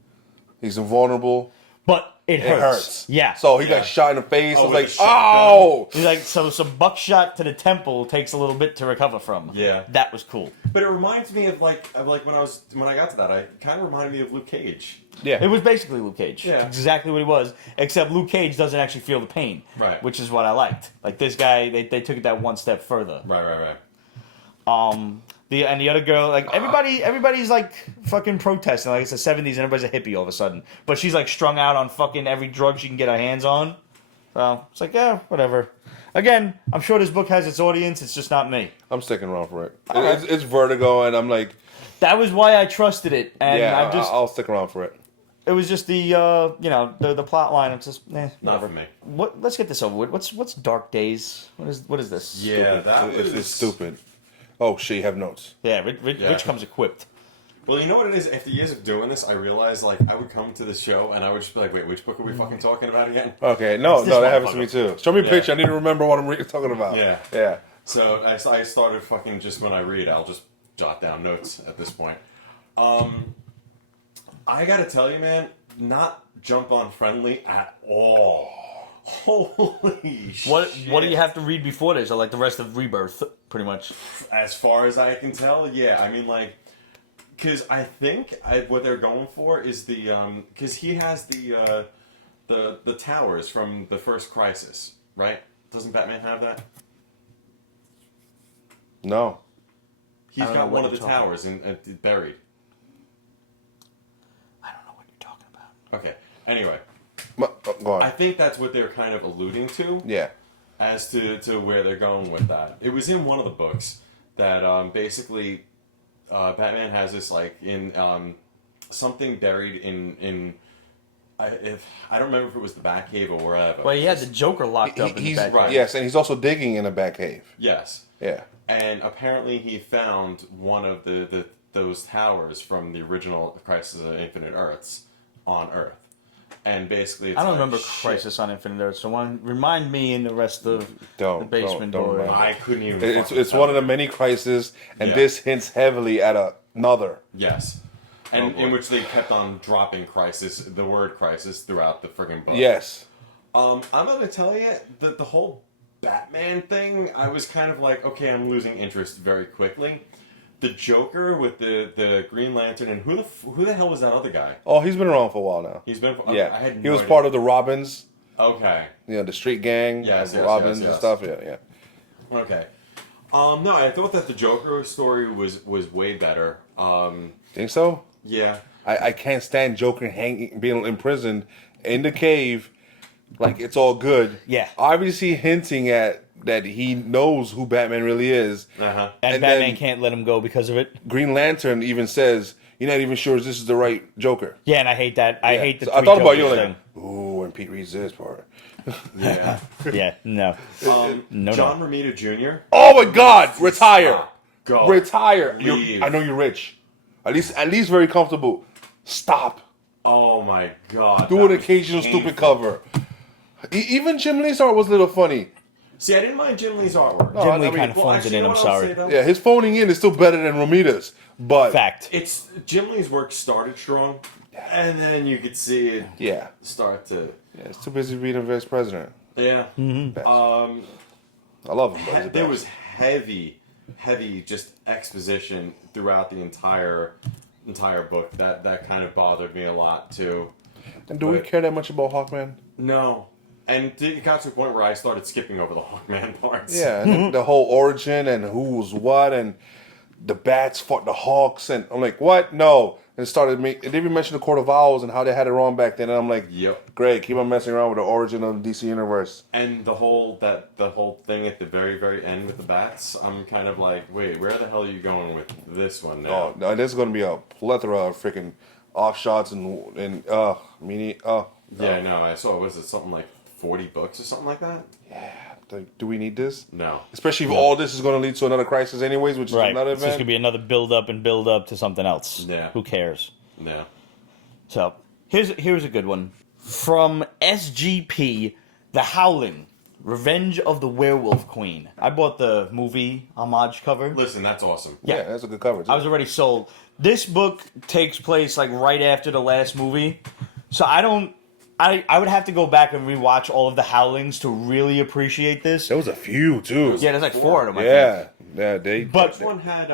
He's invulnerable. But it hurts. It hurts. Yeah. So he got shot in the face. I was with like, a shotgun. oh! He's like, so some buckshot to the temple takes a little bit to recover from. Yeah. That was cool. But it reminds me of when I got to that, it kind of reminded me of Luke Cage. Yeah. It was basically Luke Cage. Yeah. Exactly what he was. Except Luke Cage doesn't actually feel the pain. Right. Which is what I liked. Like this guy, they took it that one step further. Right. The other girl, like everybody's like fucking protesting. Like it's the 70s and everybody's a hippie all of a sudden. But she's like strung out on fucking every drug she can get her hands on. So it's like, yeah, whatever. Again, I'm sure this book has its audience. It's just not me. I'm sticking around for it. Okay. It's Vertigo, and I'm like, That was why I trusted it. And I'll stick around for it. it was just the plot line. It's just Not whatever. for me. Let's get this over with. What's Dark Days? What is this? Yeah, that was... It's stupid. Oh shit, you have notes. Yeah, Rich comes equipped. Well, you know what it is? After years of doing this, I realized, I would come to the show, and I would just be like, wait, which book are we fucking talking about again? Okay, no, this that happens to motherfucker. me too. Show me a picture. I need to remember what I'm talking about. Yeah. Yeah. So I started fucking just when I read, I'll just jot down notes at this point. I gotta tell you, man, not jump on friendly at all. Holy shit. What do you have to read before this? Or like the rest of Rebirth, pretty much? As far as I can tell, yeah. I mean, like, because I think what they're going for is the because he has the towers from the first Crisis, right? Doesn't Batman have that? No. He's got one of the towers buried. I don't know what you're talking about. Okay. Anyway. Go on. I think that's what they're kind of alluding to. Yeah. As to where they're going with that. It was in one of the books that basically Batman has this like in something buried in I don't remember if it was the Batcave or wherever. Well, he had the Joker locked up in the Batcave. Right. Yes, and he's also digging in a Batcave. Yes. Yeah. And apparently he found one of those towers from the original Crisis on Infinite Earths on Earth. And basically, it's I don't like, remember shit. Crisis on Infinite Earth, so remind me and the rest of the basement don't boys. remember. I couldn't even. It's one of the many crises, and Yeah. this hints heavily at another. Yes. And in which they kept on dropping the word crisis throughout the friggin' book. Yes. I'm gonna tell you that the whole Batman thing, I was kind of like, okay, I'm losing interest very quickly. The Joker with the Green Lantern, and who the hell was that other guy? Oh, he's been around for a while now. He's been. Yeah. I had no he was idea. part of the Robins. Okay. You know, the street gang. Yes, of yes, Robins yes, and yes. stuff. Yeah. Okay. No, I thought that the Joker story was way better. Think so? Yeah. I can't stand Joker being imprisoned in the cave, like it's all good. Yeah. Obviously hinting at that he knows who Batman really is. Uh-huh. And And Batman then- can't let him go because of it. Green Lantern even says, "You're not even sure this is the right Joker." Yeah, and I hate that. I Yeah. hate the So three I thought about Jokers you thing. like, ooh, when Pete reads this part. Yeah. Yeah, no. No. John Romita Jr. Oh my God! Retire. Stop. Go. Retire. Leave. I know you're rich. At least very comfortable. Stop. Oh my God. Do that an was occasional painful. stupid cover. Even Jim Lee's art was a little funny. See, I didn't mind Jim Lee's artwork. No, Jim I Lee mean- kind of Well, phones actually, it in, you know I'm what I'll sorry. say, though? Yeah, his phoning in is still better than Romita's. But Fact. It's Jim Lee's work started strong, and then you could see it yeah, start to. it's too busy being a vice president. Yeah. Best. Um, I love him, but he's the there best. was heavy just exposition throughout the entire book. That kind of bothered me a lot too. And do we but- care that much about Hawkman? No. And it got to a point where I started skipping over the Hawkman parts. Yeah, and the whole origin and who's what and the bats fought the Hawks and I'm like, what? No. And it started me. They even mentioned the Court of Owls and how they had it wrong back then. And I'm like, Yep. great, keep on messing around with the origin of the DC universe. And the whole thing at the very, very end with the bats, I'm kind of like, wait, where the hell are you going with this one now? Oh, no, there's going to be a plethora of freaking offshots and Yeah, no, I saw, was it something like 40 books or something like that? Like, do we need this? No. Especially if all this is going to lead to another crisis anyways, which is Right. another It's just event. going to be another build up and build up to something else. Yeah. Who cares? No. So, here's a good one. From SGP, The Howling, Revenge of the Werewolf Queen. I bought the movie homage cover. Listen, that's awesome. Yeah, that's a good cover, too. I was already sold. This book takes place like right after the last movie. So I would have to go back and rewatch all of the Howlings to really appreciate this. There was a few, too. Yeah, there's like 4 of them, I think. Yeah, they... But- Which one had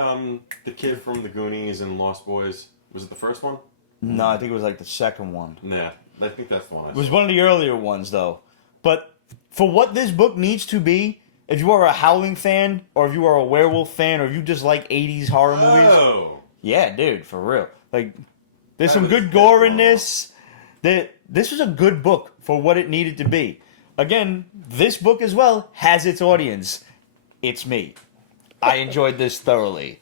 the kid from the Goonies and Lost Boys? Was it the first one? No, I think it was like the second one. Nah, I think that's the one I It was saw. one of the earlier ones, though. But for what this book needs to be, if you are a Howling fan, or if you are a Werewolf fan, or if you just like 80s horror movies, Oh! yeah, dude, for real. Like, there's That some was good good gore in gore. this. This was a good book for what it needed to be. Again, this book as well has its audience. It's me. I enjoyed this thoroughly.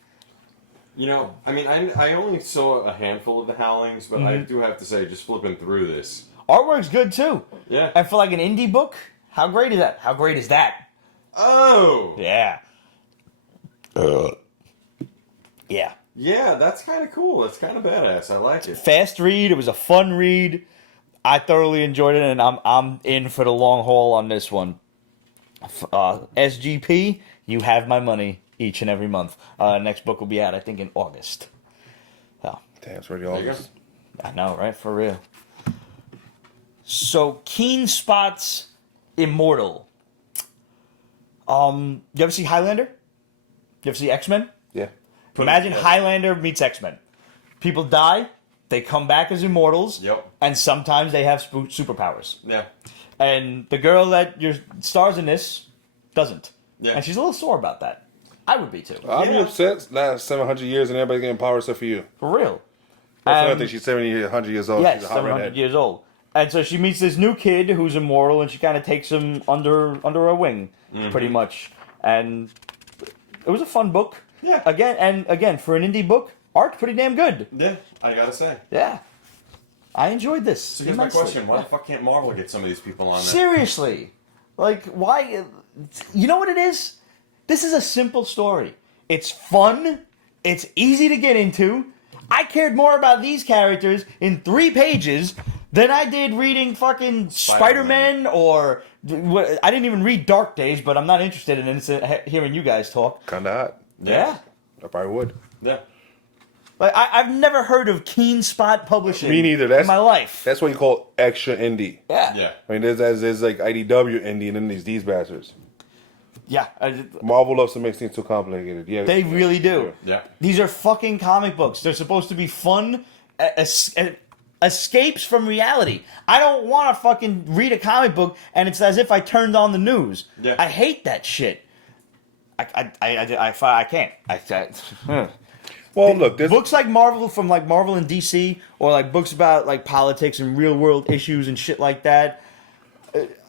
You know, I mean, I only saw a handful of the Howlings, but I do have to say, just flipping through this. Artwork's good, too. Yeah. And for like an indie book, how great is that? How great is that? Oh! Yeah. Yeah. Yeah, that's kind of cool. That's kind of badass. I like it. Fast read. It was a fun read. I thoroughly enjoyed it, and I'm in for the long haul on this one. SGP, you have my money each and every month. Next book will be out, I think, in August. So, Damn, it's already There you go. August. I know, right? For real. So Keen spots Immortal. You ever see Highlander? You ever see X-Men? Yeah. Imagine Highlander meets X-Men. People die, they come back as immortals, and sometimes they have superpowers. Yeah. And the girl that stars in this doesn't. Yeah. And she's a little sore about that. I would be too. I'd be upset. Last 700 years and everybody getting power stuff for you. For real. I think she's 70, 100 years old. Yes, she's a hot 700 redhead. years old. And so she meets this new kid who's immortal, and she kind of takes him under her wing, pretty much. And it was a fun book. Yeah. Again, for an indie book, art's pretty damn good. Yeah, I gotta say. Yeah. I enjoyed this. So here's my question: why the fuck can't Marvel get some of these people on there? Seriously. Like, why? You know what it is? This is a simple story. It's fun. It's easy to get into. I cared more about these characters in 3 pages than I did reading fucking Spider-Man or... I didn't even read Dark Days, but I'm not interested in hearing you guys talk. Kinda hot. Yeah. I probably would. Yeah. Like, I've never heard of Keen Spot Publishing Me neither. That's in my life. That's what you call extra indie. Yeah. Yeah. I mean, there's like IDW indie and then there's these bastards. Yeah. Marvel loves to make things too complicated. Yeah, They really do. Yeah. These are fucking comic books. They're supposed to be fun escapes from reality. I don't want to fucking read a comic book and it's as if I turned on the news. Yeah. I hate that shit. I can't. Well, look, this Books like Marvel from like Marvel and DC, or like books about like politics and real world issues and shit like that.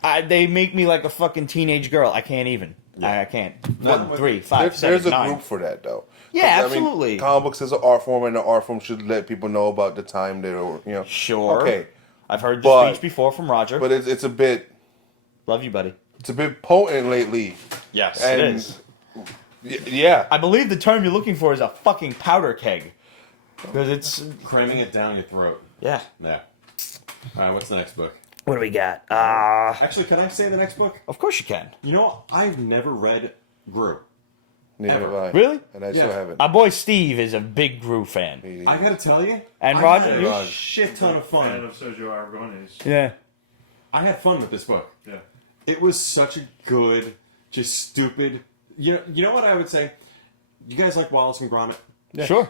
They make me like a fucking teenage girl. I can't even. I can't. 1, 3, 5, 7, there's a 9. group for that though. Yeah, 'Cause, absolutely. I mean, comic books is an art form, and the art form should let people know about the time they were, Sure. Okay, I've heard the But- speech before from Roger. but it's a bit Love you, buddy. potent lately. Yes. And It is. Yeah, I believe the term you're looking for is a fucking powder keg. Because it's... Cramming it down your throat. Yeah. Yeah. All right, what's the next book? What do we got? Actually, can I say the next book? Of course you can. You know what? I've never read Groo. neither have I. Really? And I Yeah. still haven't. My boy Steve is a big Groo fan. I gotta tell you. And I Roger, had you? a shit ton of Fan fun. of Sergio Aragonés. Yeah. I had fun with this book. Yeah. It was such a good, just stupid. You know what I would say? You guys like Wallace and Gromit? Sure.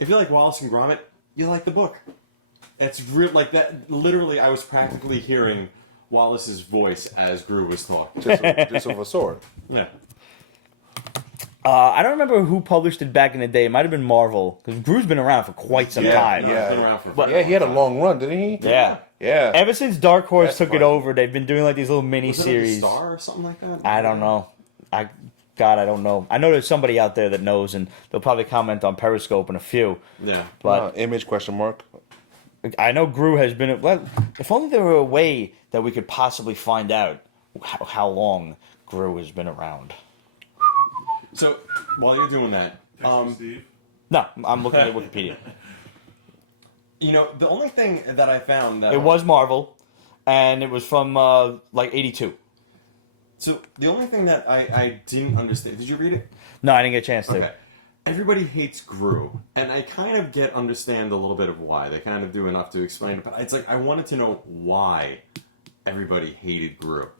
If you like Wallace and Gromit, you like the book. It's real like that. Literally, I was practically hearing Wallace's voice as Groo was talking. just with a sword. Yeah. I don't remember who published it back in the day. It might have been Marvel. Because Groo's been around for quite some time. No, it's been around for. But- Yeah, he had a long run, didn't he? Yeah. Yeah. Ever since Dark Horse That's took it funny. over, they've been doing like these little mini Was it like a series. Star or something like that? I don't know. I don't know. I know there's somebody out there that knows, and they'll probably comment on Periscope in a few. Yeah. But Image question mark. I know Groo has been. Well, if only there were a way that we could possibly find out how long Groo has been around. So while you're doing that, Steve. No, I'm looking at Wikipedia. you know, the only thing that I found that It was Marvel, and it was from like '82. So the only thing that I didn't understand. Did you read it? No, I didn't get a chance to. Okay. Everybody hates Groo, and I kind of understand a little bit of why. They kind of do enough to explain it, but it's like I wanted to know why everybody hated Groo.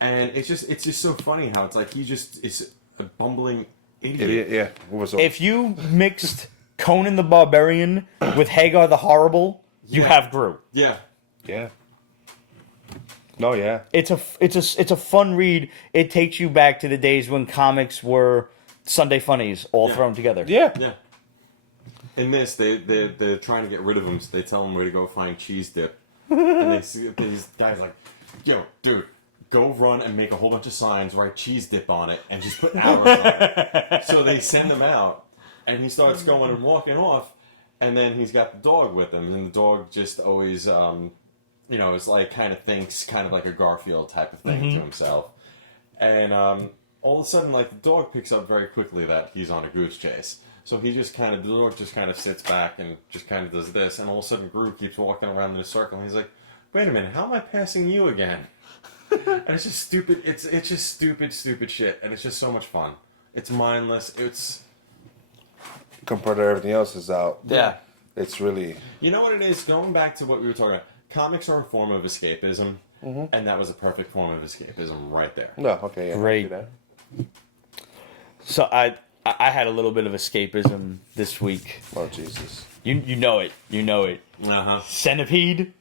And it's just so funny how it's like he just is a bumbling idiot. Yeah. What was If you mixed Conan the Barbarian with Hagar the Horrible, you have Groo. Yeah. Yeah. No, yeah. It's a fun read. It takes you back to the days when comics were Sunday funnies all thrown together. Yeah. Yeah. In this, they're trying to get rid of him, so they tell him where to go find cheese dip. And they see these guys like, yo, dude, go run and make a whole bunch of signs, write cheese dip on it, and just put arrows on it. So they send him out, and he starts going and walking off, and then he's got the dog with him, and the dog just always, it's like kind of thinks kind of like a Garfield type of thing to himself. And all of a sudden, like, the dog picks up very quickly that he's on a goose chase. So the dog just kind of sits back and just kind of does this, and all of a sudden Groo keeps walking around in a circle, and he's like, wait a minute, how am I passing you again? And it's just stupid, it's just stupid shit, and it's just so much fun. It's mindless, it's... Compared to everything else is out. Yeah. It's really... You know what it is? Going back to what we were talking about, comics are a form of escapism, and that was a perfect form of escapism right there. No, okay, yeah, Great. I see that. So I had a little bit of escapism this week. Oh Jesus. You know it. You know it. Uh-huh. Centipede.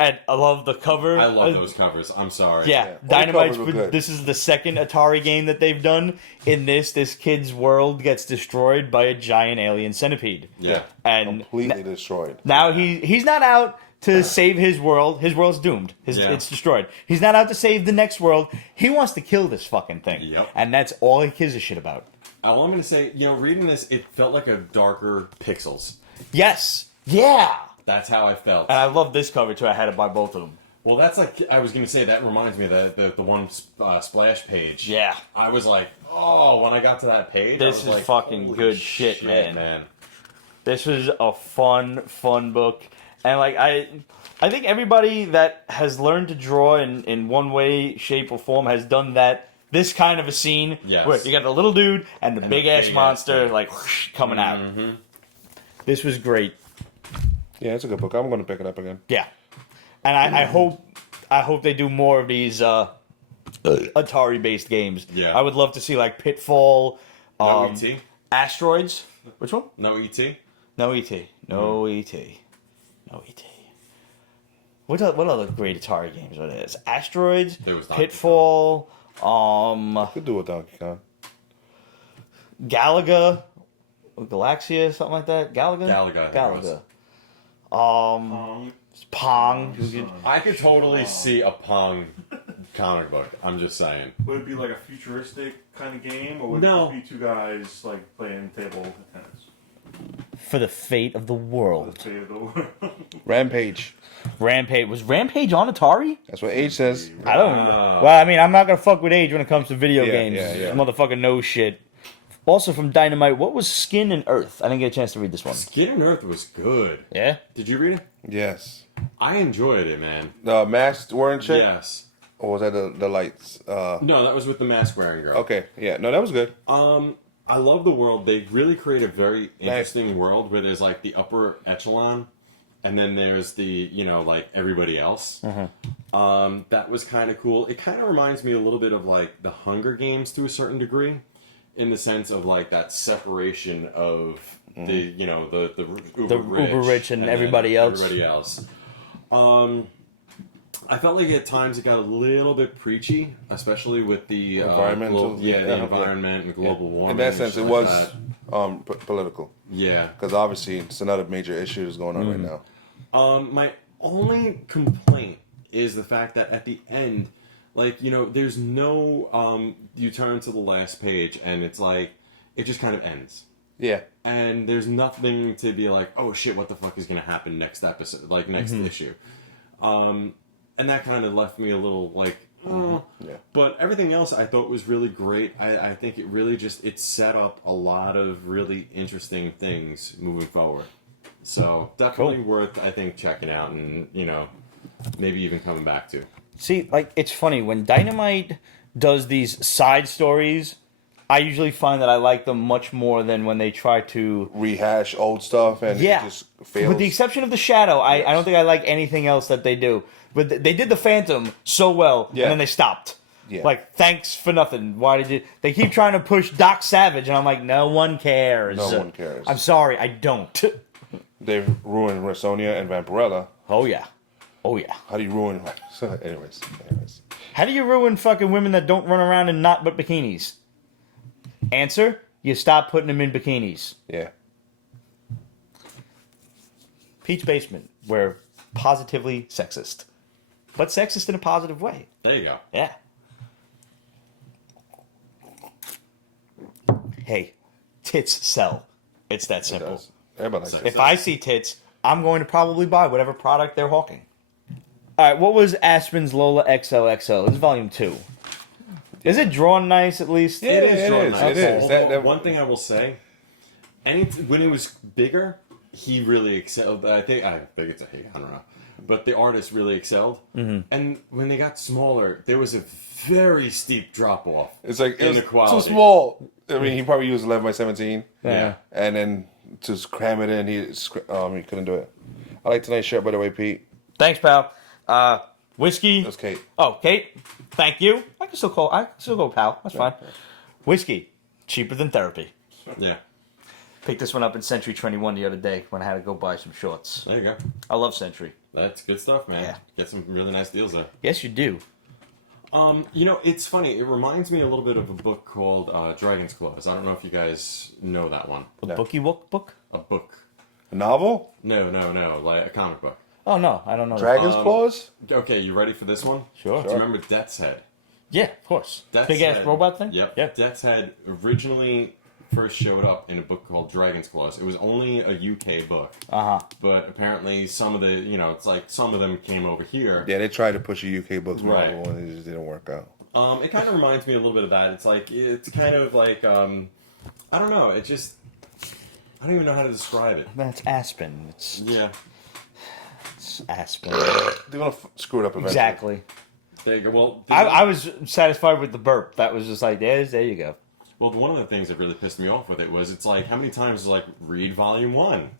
And I love the cover. I love those covers. I'm sorry. Yeah, Yeah. All the Dynamite's. covers were good. This is the second Atari game that they've done. In this kid's world gets destroyed by a giant alien centipede. Yeah. And Completely destroyed. now he's not out to save his world. His world's doomed. Yeah. It's destroyed. He's not out to save the next world. He wants to kill this fucking thing. Yep. And that's all he gives a shit about. All I'm going to say, reading this, it felt like a darker Pixels. Yes. Yeah. That's how I felt. And I love this cover too. I had to buy both of them. Well, that's like, I was going to say, that reminds me of the one splash page. Yeah. I was like, oh, when I got to that page, This I was is like, fucking holy good shit, man. man. This was a fun book. And like I think everybody that has learned to draw in one way, shape, or form has done that. This kind of a scene Yes. where you got the little dude and the big ass big-ass monster thing. like whoosh, coming out. Mm-hmm. This was great. Yeah, it's a good book. I'm going to pick it up again. Yeah, and I hope they do more of these Atari based games. Yeah. I would love to see like Pitfall, No E.T.? Asteroids. Which one? No E.T.? No E.T. No E.T. No E.T. What other great Atari games are there? It's Asteroids, There was Donkey Pitfall, Could do with Donkey Kong. Galaga, Galaxia, something like that. Galaga. Galaga, I think it Galaga. Pong. I could totally see a Pong comic book. I'm just saying. Would it be like a futuristic kind of game, or would No. it just be two guys like playing table tennis? For the fate of the world. Let's say the Rampage. Rampage. Was Rampage on Atari? That's what Age says. I don't know. Well, I mean, I'm not going to fuck with age when it comes to video Yeah, games. yeah, yeah. Motherfucker knows shit. Also from Dynamite, what was Skin and Earth? I didn't get a chance to read this one. Skin and Earth was good. Yeah? Did you read it? Yes. I enjoyed it, man. The masked wearing chick? Yes. Or was that the lights? No, that was with the mask wearing girl. Okay, yeah. No, that was good. I love the world. They really create a very interesting world where there's like the upper echelon, and then there's the like everybody else. That was kind of cool. It kind of reminds me a little bit of like the Hunger Games to a certain degree, in the sense of like that separation of the the uber rich and then everybody else. Everybody else. I felt like at times it got a little bit preachy, especially with the Environmental, the yeah. environment and global warming. In that and sense, shit it like was that. political. Yeah. Because obviously, it's another major issue that's going on right now. My only complaint is the fact that at the end, like, there's no, you turn to the last page and it's like, it just kind of ends. Yeah. And there's nothing to be like, oh shit, what the fuck is going to happen next episode, like next issue. And that kind of left me a little like, oh. Yeah. But everything else I thought was really great. I think it really it set up a lot of really interesting things moving forward. So definitely worth, I think, checking out and, maybe even coming back to. See, like, it's funny. When Dynamite does these side stories, I usually find that I like them much more than when they try to Rehash old stuff and it just fails. With the exception of the Shadow, I don't think I like anything else that they do. But they did the Phantom so well, Yeah. and then they stopped. Yeah. Like, thanks for nothing. Why did you? They keep trying to push Doc Savage, and I'm like, no one cares. No one cares. I'm sorry, I don't. They've ruined Rasonia and Vampirella. Oh yeah, oh yeah. How do you ruin... anyways. How do you ruin fucking women that don't run around in not but bikinis? Answer: you stop putting them in bikinis. Yeah. Pete's Basement, we're positively sexist. But sexist in a positive way. There you go. Yeah. Hey, tits sell. It's that It simple. does. Everybody likes it. If I see tits, I'm going to probably buy whatever product they're hawking. All right, what was Aspen's Lola XOXO? This is volume 2. Is it drawn nice at least? Yeah, It is it drawn is, nice. it is. Although, That- one thing I will say, when it was bigger, he really excelled. I think it's a he. I don't know, but the artist really excelled. Mm-hmm. And when they got smaller, there was a very steep drop off. It's like, in it was the quality. too small. I mean, he probably used 11 by 17. Yeah. And then to cram it in, he couldn't do it. I like tonight's shirt, by the way, Pete. Thanks, pal. Whiskey. That's Kate. Oh, Kate. Thank you. I can still go pal. That's fine. Whiskey. Cheaper than therapy. Yeah. Picked this one up in Century 21 the other day when I had to go buy some shorts. There you go. I love Century. That's good stuff, man. Yeah. Get some really nice deals there. Yes, you do. You know, it's funny. It reminds me a little bit of a book called Dragon's Claws. I don't know if you guys know that one. A bookie book? A book. A novel? No. Like a comic book. Oh, no. I don't know. Dragon's Claws? Okay, you ready for this one? Sure. Do you remember Death's Head? Yeah, of course. Death's Big-ass Head. robot thing? Yep. Yeah. Death's Head originally first showed up in a book called Dragon's Claws. It was only a UK book. Uh-huh. But apparently some of the, it's like some of them came over here. Yeah, they tried to push a UK books Right. novel and it just didn't work out. It kind of reminds me a little bit of that. It's kind of like, I don't know. I don't even know how to describe it. That's Aspen. It's Aspen. They're going to screw it up eventually. Exactly. There you go. Well, I was satisfied with the burp. That was just like, there you go. Well, one of the things that really pissed me off with it was it's like, how many times is like, read volume 1?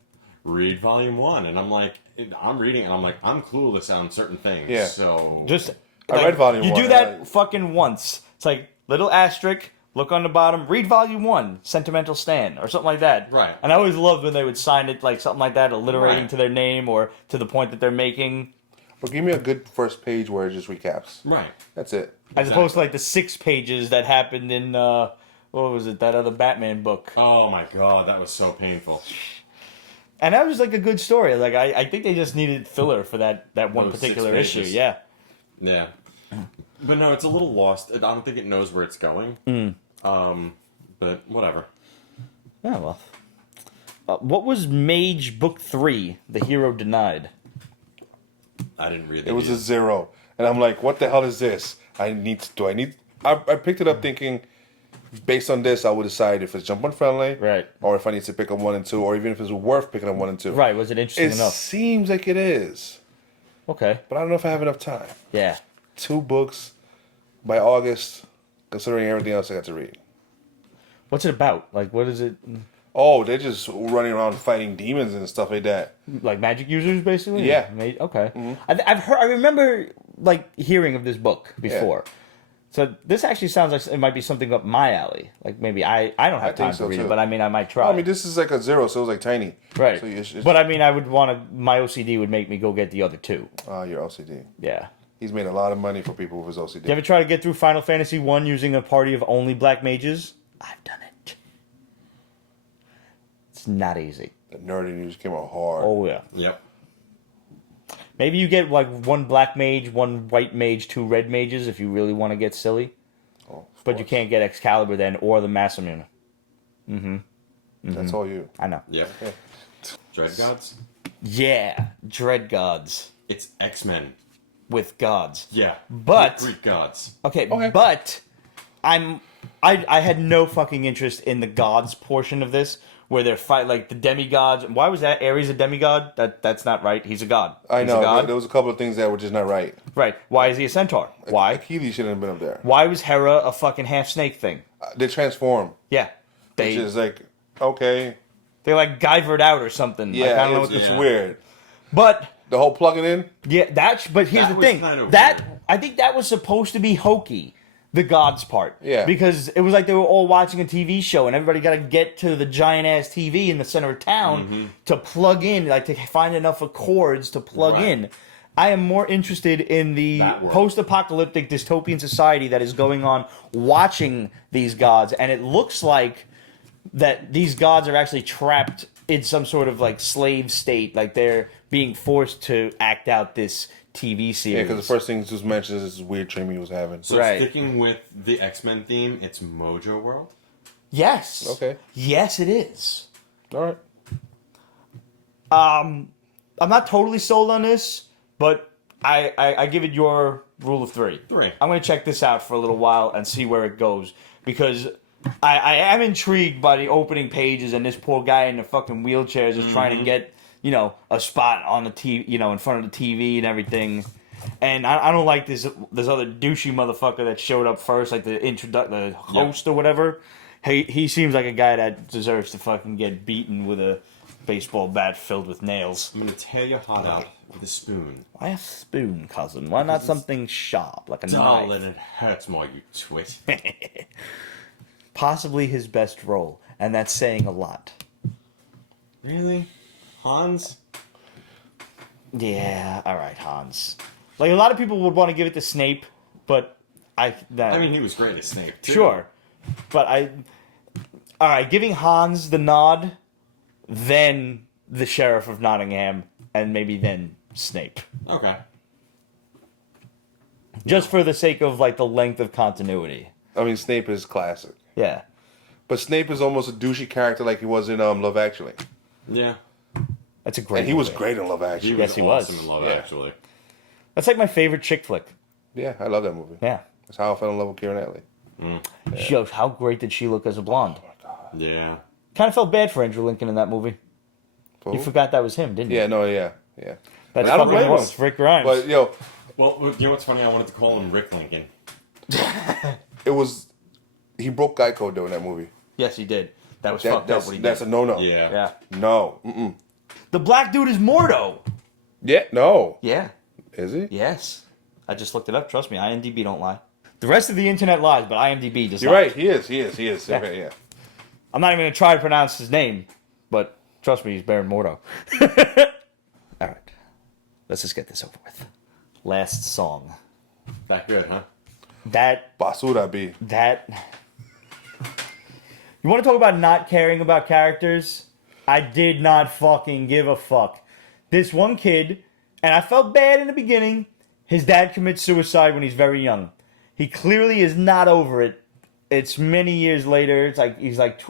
Read volume 1. And I'm like, I'm reading and I'm like, I'm clueless on certain things. Yeah. So. Just, I read volume you 1. do that fucking once. It's like, little asterisk, look on the bottom, read volume 1, Sentimental Stan, or something like that. Right. And I always loved when they would sign it like something like that, alliterating Right. to their name or to the point that they're making. But give me a good first page where it just recaps. Right. That's it. As opposed to like the 6 pages that happened in, what was it, that other Batman book. Oh my god, that was so painful. And that was like a good story. Like I think they just needed filler for that one Those 6 particular issue. pages. Yeah. Yeah. But no, it's a little lost. I don't think it knows where it's going. But whatever. Yeah, well. What was Mage Book 3, The Hero Denied? I didn't read that. It was a 0. And I'm like, what the hell is this? I picked it up thinking, based on this, I would decide if it's jump on friendly. Right. Or if I need to pick up 1 and 2, or even if it's worth picking up 1 and 2. Right, was it interesting It enough? seems like it is. Okay. But I don't know if I have enough time. Yeah. 2 books by August, considering everything else I got to read. What's it about? Like, what is it? Oh, they're just running around fighting demons and stuff like that. Like magic users, basically? Yeah. Okay. I've heard. I remember like hearing of this book before. Yeah. So this actually sounds like it might be something up my alley. Like maybe I don't have time to read it, but I mean I might try. I mean this is like a 0, so it was like tiny. Right. So it's but I mean I would want to. My OCD would make me go get the other 2. Your OCD. Yeah. He's made a lot of money for people with his OCD. You ever try to get through Final Fantasy 1 using a party of only black mages? I've done it. It's not easy. The nerdy news came out hard. Oh yeah. Yep. Maybe you get like 1 black mage, 1 white mage, 2 red mages if you really want to get silly. Oh, but you can't get Excalibur then or the Masamune. That's all you. I know. Yep. Yeah. Dread Gods? Yeah, Dread Gods It's X-Men. with gods. Yeah. But Greek gods. okay, but I had no fucking interest in the gods portion of this, where they're like the demigods. Why was that Ares a demigod? That's not right. He's a god. I He's know. a god. There was a couple of things that were just not right. Right. Why is he a centaur? Why? Achilles shouldn't have been up there. Why was Hera a fucking half snake thing? They transform. Yeah. Which is like, okay. They like Guyvered out or something. Yeah, like, I don't know what it's this weird. But The whole plugging in? yeah, but here's That the was thing. kind of That weird. I think that was supposed to be hokey. The gods part. Yeah. Because it was like they were all watching a TV show and everybody got to get to the giant ass TV in the center of town to plug in, like to find enough chords to plug Right. in. I am more interested in the That world. post-apocalyptic dystopian society that is going on watching these gods, and it looks like that these gods are actually trapped in some sort of like slave state, like they're being forced to act out this TV series. Yeah, because the first thing just mentioned is this weird dream he was having. So Right. sticking with the X-Men theme, it's Mojo World? Yes. Okay. Yes, it is. All right. I'm not totally sold on this, but I give it your rule of 3. 3. I'm going to check this out for a little while and see where it goes, because I am intrigued by the opening pages and this poor guy in the fucking wheelchair is just trying to get, a spot on the TV, in front of the TV and everything. And I don't like this other douchey motherfucker that showed up first, like the host or whatever. He seems like a guy that deserves to fucking get beaten with a baseball bat filled with nails. I'm gonna tear your heart out with a spoon. Why a spoon, cousin? Why not something sharp, like a Darling, knife? it hurts more, you twit. Possibly his best role, and that's saying a lot. Really? Hans? Yeah, alright, Hans. Like, a lot of people would want to give it to Snape, but I mean, he was great as Snape, too. Sure. But alright, giving Hans the nod, then the Sheriff of Nottingham, and maybe then Snape. Okay. Just for the sake of, like, the length of continuity. I mean, Snape is classic. Yeah. But Snape is almost a douchey character like he was in Love Actually. Yeah. That's a great And he was movie. great in Love Actually. Yes, he was. Awesome in Love, Yeah. actually. That's like my favorite chick flick. Yeah, I love that movie. Yeah. That's how I fell in love with Keira Knightley. Yo, how great did she look as a blonde? Yeah. Kind of felt bad for Andrew Lincoln in that movie. Who? You forgot that was him, didn't you? Yeah, no, yeah. That's And I don't fucking blame him. was Rick Grimes. But, yo, Well, you know what's funny? I wanted to call him Rick Lincoln. it was... He broke guy code, though, in that movie. Yes, he did. That was fucked up what he That's did. a no-no. Yeah. Yeah. No. Mm-mm. The black dude is Mordo. Yeah, no. Yeah. Is he? Yes. I just looked it up. Trust me, IMDb don't lie. The rest of the internet lies, but IMDb does You're not. right. He is. Yeah. Okay, yeah. I'm not even going to try to pronounce his name, but trust me, he's Baron Mordo. All right. Let's just get this over with. Last song. That good, huh? Basura B. You want to talk about not caring about characters? I did not fucking give a fuck. This one kid, and I felt bad in the beginning, his dad commits suicide when he's very young. He clearly is not over it. It's many years later. It's like he's like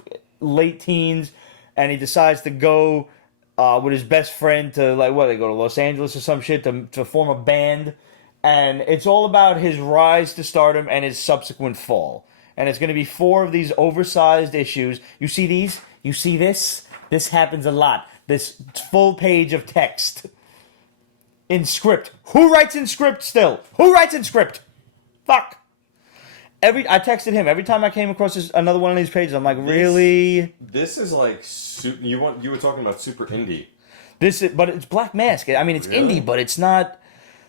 late teens, and he decides to go with his best friend to they go to Los Angeles or some shit to form a band, and it's all about his rise to stardom and his subsequent fall. And it's going to be 4 of these oversized issues. You see these? You see this? This happens a lot. This full page of text in script. Who writes in script still? Who writes in script? Fuck. I texted him every time I came across another one of these pages. I'm like, really? This is like you were talking about super indie. But it's Black Mask. I mean, it's Really? indie, but it's not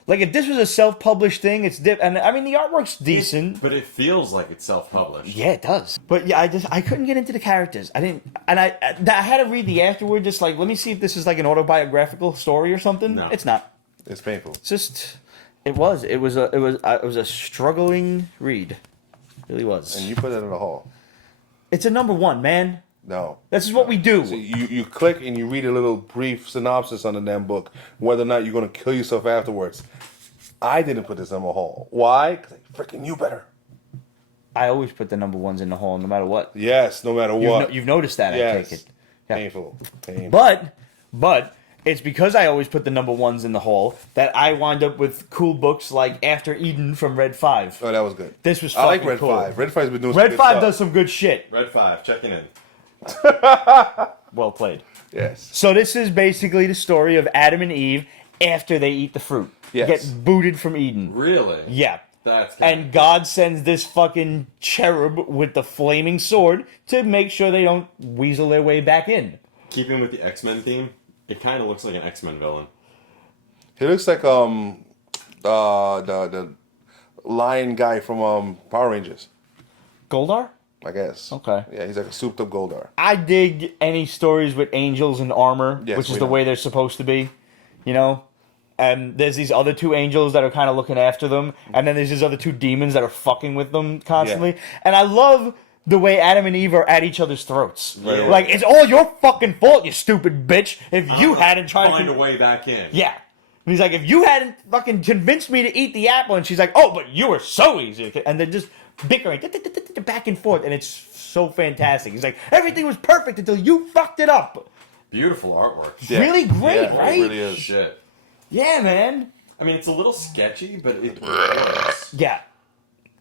like if this was a self-published thing. It's and I mean the artwork's decent. But it feels like it's self-published. Yeah, it does. But yeah, I couldn't get into the characters. I didn't, and I had to read the afterward. Just like, let me see if this is like an autobiographical story or something. No. It's not. It's painful. It's just, it was a struggling read. It really was. And you put it in the hall. It's a #1, man. No. This is what we do. So you click and you read a little brief synopsis on the damn book, whether or not you're going to kill yourself afterwards. I didn't put this in the hall. Why? Because I freaking knew better. I always put the #1s in the hall, no matter what. Yes, no matter what. You've noticed that, Yes. I take it. Yeah. Painful. But it's because I always put the #1s in the hall that I wind up with cool books like After Eden from Red 5. Oh, that was good. This was I like fucking Red cool. 5. Red 5's been doing some Red good 5 stuff. does some good shit. Red 5, checking in. Well played. Yes. So this is basically the story of Adam and Eve after they eat the fruit. Yes. Get booted from Eden. Really? Yeah. That's And God sends this fucking cherub with the flaming sword to make sure they don't weasel their way back in. keeping with the X-Men theme. It kind of looks like an X-Men villain. He looks like the lion guy from Power Rangers, Goldar? I guess. Okay. Yeah, he's like a souped up Goldar. I dig any stories with angels in armor, Yes, which is we the know. way they're supposed to be, you know? And there's these other 2 angels that are kind of looking after them, and then there's these other 2 demons that are fucking with them constantly. Yeah. And I love the way Adam and Eve are at each other's throats. Yeah. Like, it's all your fucking fault, you stupid bitch, if you hadn't tried Find to... a way back in. Yeah. And he's like, if you hadn't fucking convinced me to eat the apple, and she's like, oh, but you were so easy. And they're just bickering back and forth, and it's so fantastic. He's like, everything was perfect until you fucked it up. Beautiful artwork. Yeah. Really great, Yeah, right? It really is. Shit. Yeah, man. I mean, it's a little sketchy, but it works. Yeah,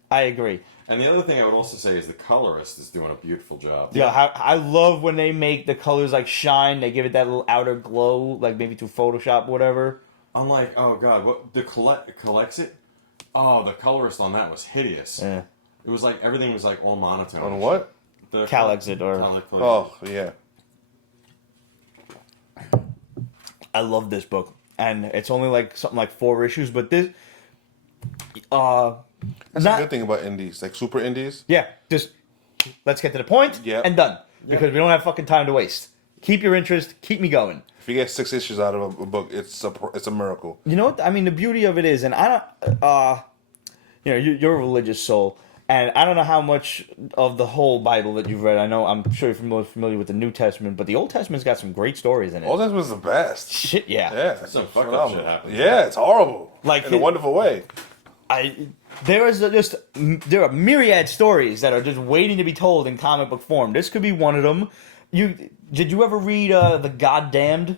I agree. And the other thing I would also say is the colorist is doing a beautiful job. Yeah, I love when they make the colors like shine. They give it that little outer glow, like maybe through Photoshop or whatever. Unlike, oh god, what the Calexit? Oh, the colorist on that was hideous. Yeah. It was like everything was like all monotone. On what? The Calexit or- Calexit. Oh, yeah. I love this book, and it's only like something like 4 issues, but this, That's not a good thing about indies, like super indies. yeah, just let's get to the point and done because we don't have fucking time to waste. Keep your interest, keep me going. If you get 6 issues out of a book, it's a miracle. You know what? I mean, the beauty of it is, and I don't, you know, you're a religious soul, and I don't know how much of the whole Bible that you've read. I know, I'm sure you're familiar with the New Testament, but the Old Testament's got some great stories in it. Old Testament's the best. Shit, yeah. Yeah, Some fucked up shit happens. Yeah, it's horrible. Like in a wonderful way. There are myriad stories that are just waiting to be told in comic book form. This could be one of them. Did you ever read The Goddamned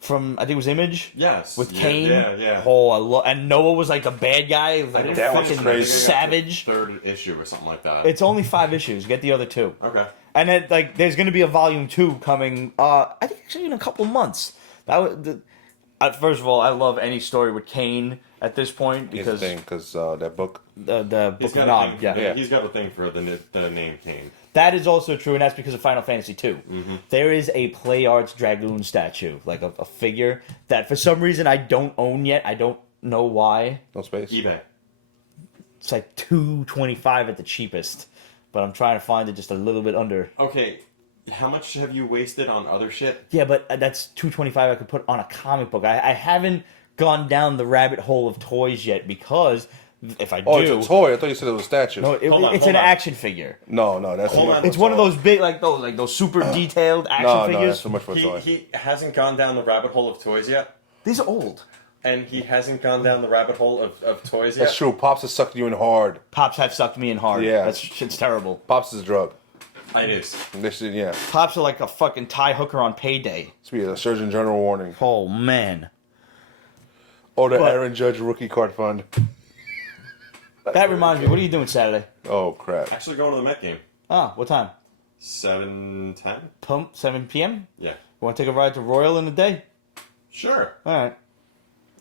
from, I think it was Image? Yes. With Cain? Yeah. Oh, and Noah was like the bad guy. He was like a That was fucking crazy. savage. 3rd issue or something like that. It's only 5 issues. Get the other 2. Okay. And then, like, there's going to be a volume 2 coming, I think actually in a couple months. First of all, I love any story with Cain at this point because that book. The book He's of got Nog, a thing, He's got a thing for the name Cain. That is also true, and that's because of Final Fantasy II. Mm-hmm. There is a Play Arts Dragoon statue, like a figure, that for some reason I don't own yet. I don't know why. No space. eBay. It's like $225 at the cheapest, but I'm trying to find it just a little bit under. Okay, how much have you wasted on other shit? Yeah, but that's $225 I could put on a comic book. I haven't gone down the rabbit hole of toys yet because if I do... Oh, it's a toy. I thought you said it was a statue. No, it's an action figure. No, that's It's one of those big, like those super detailed action figures. No, that's too much for a toy. He hasn't gone down the rabbit hole of toys yet. These are old. And he hasn't gone down the rabbit hole of toys yet. That's true. Pops has sucked you in hard. Pops have sucked me in hard. Yeah. That shit's terrible. Pops is a drug. It is. Yeah. Pops are like a fucking tie hooker on payday. This be a Surgeon General warning. Oh, man. Or the Aaron Judge rookie card fund. That reminds me, what are you doing Saturday? Oh, crap. Actually going to the Met game. Ah, what time? 7:10? 7 p.m.? Yeah. You want to take a ride to Royal in the day? Sure. All right.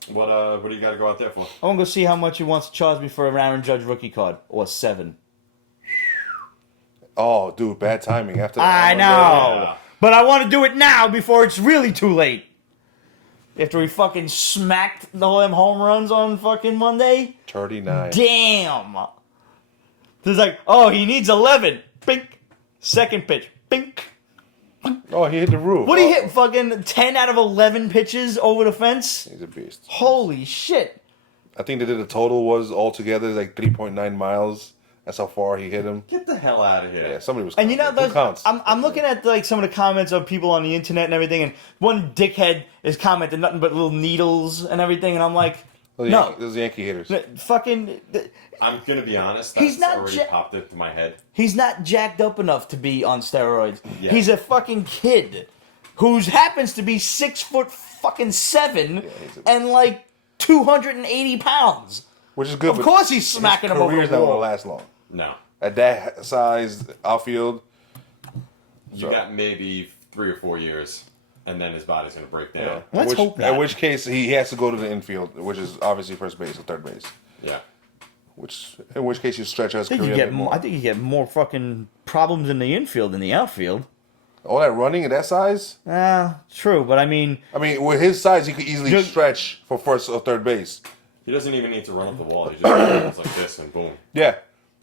What do you got to go out there for? I want to go see how much he wants to charge me for a Aaron Judge rookie card. Or 7. Oh, dude, bad timing. After I know. Yeah. But I want to do it now before it's really too late. After we fucking smacked all them home runs on fucking Monday. 39. Damn. There's like, oh, he needs 11. Bink. Second pitch. Bink. Oh, he hit the roof. What did he hit? Fucking 10 out of 11 pitches over the fence? He's a beast. Holy shit. I think they did the total was altogether like 3.9 miles. That's how far he hit him. Get the hell out of here. Yeah, somebody was And you know, counting. Who counts? I'm looking at like some of the comments of people on the internet and everything, and one dickhead is commenting nothing but little needles and everything, and I'm like, no. Those Yankee hitters. Fucking... I'm going to be honest. He's That's not already popped into my head. He's not jacked up enough to be on steroids. Yeah. He's a fucking kid who happens to be 6'7" and like 280 pounds. Which is good. Of course he's smacking him over career's the not going to wall. last long. No. At that size outfield. You got maybe 3 or 4 years, and then his body's going to break down. Yeah. Let's hope not. In which case, he has to go to the infield, which is obviously first base or third base. Yeah. In which case, you stretch out his I think career you a get bit more, more. I think you get more fucking problems in the infield than the outfield. All that running at that size? True, but I mean, with his size, he could easily stretch for first or third base. He doesn't even need to run up the wall. He just runs like this and boom. Yeah.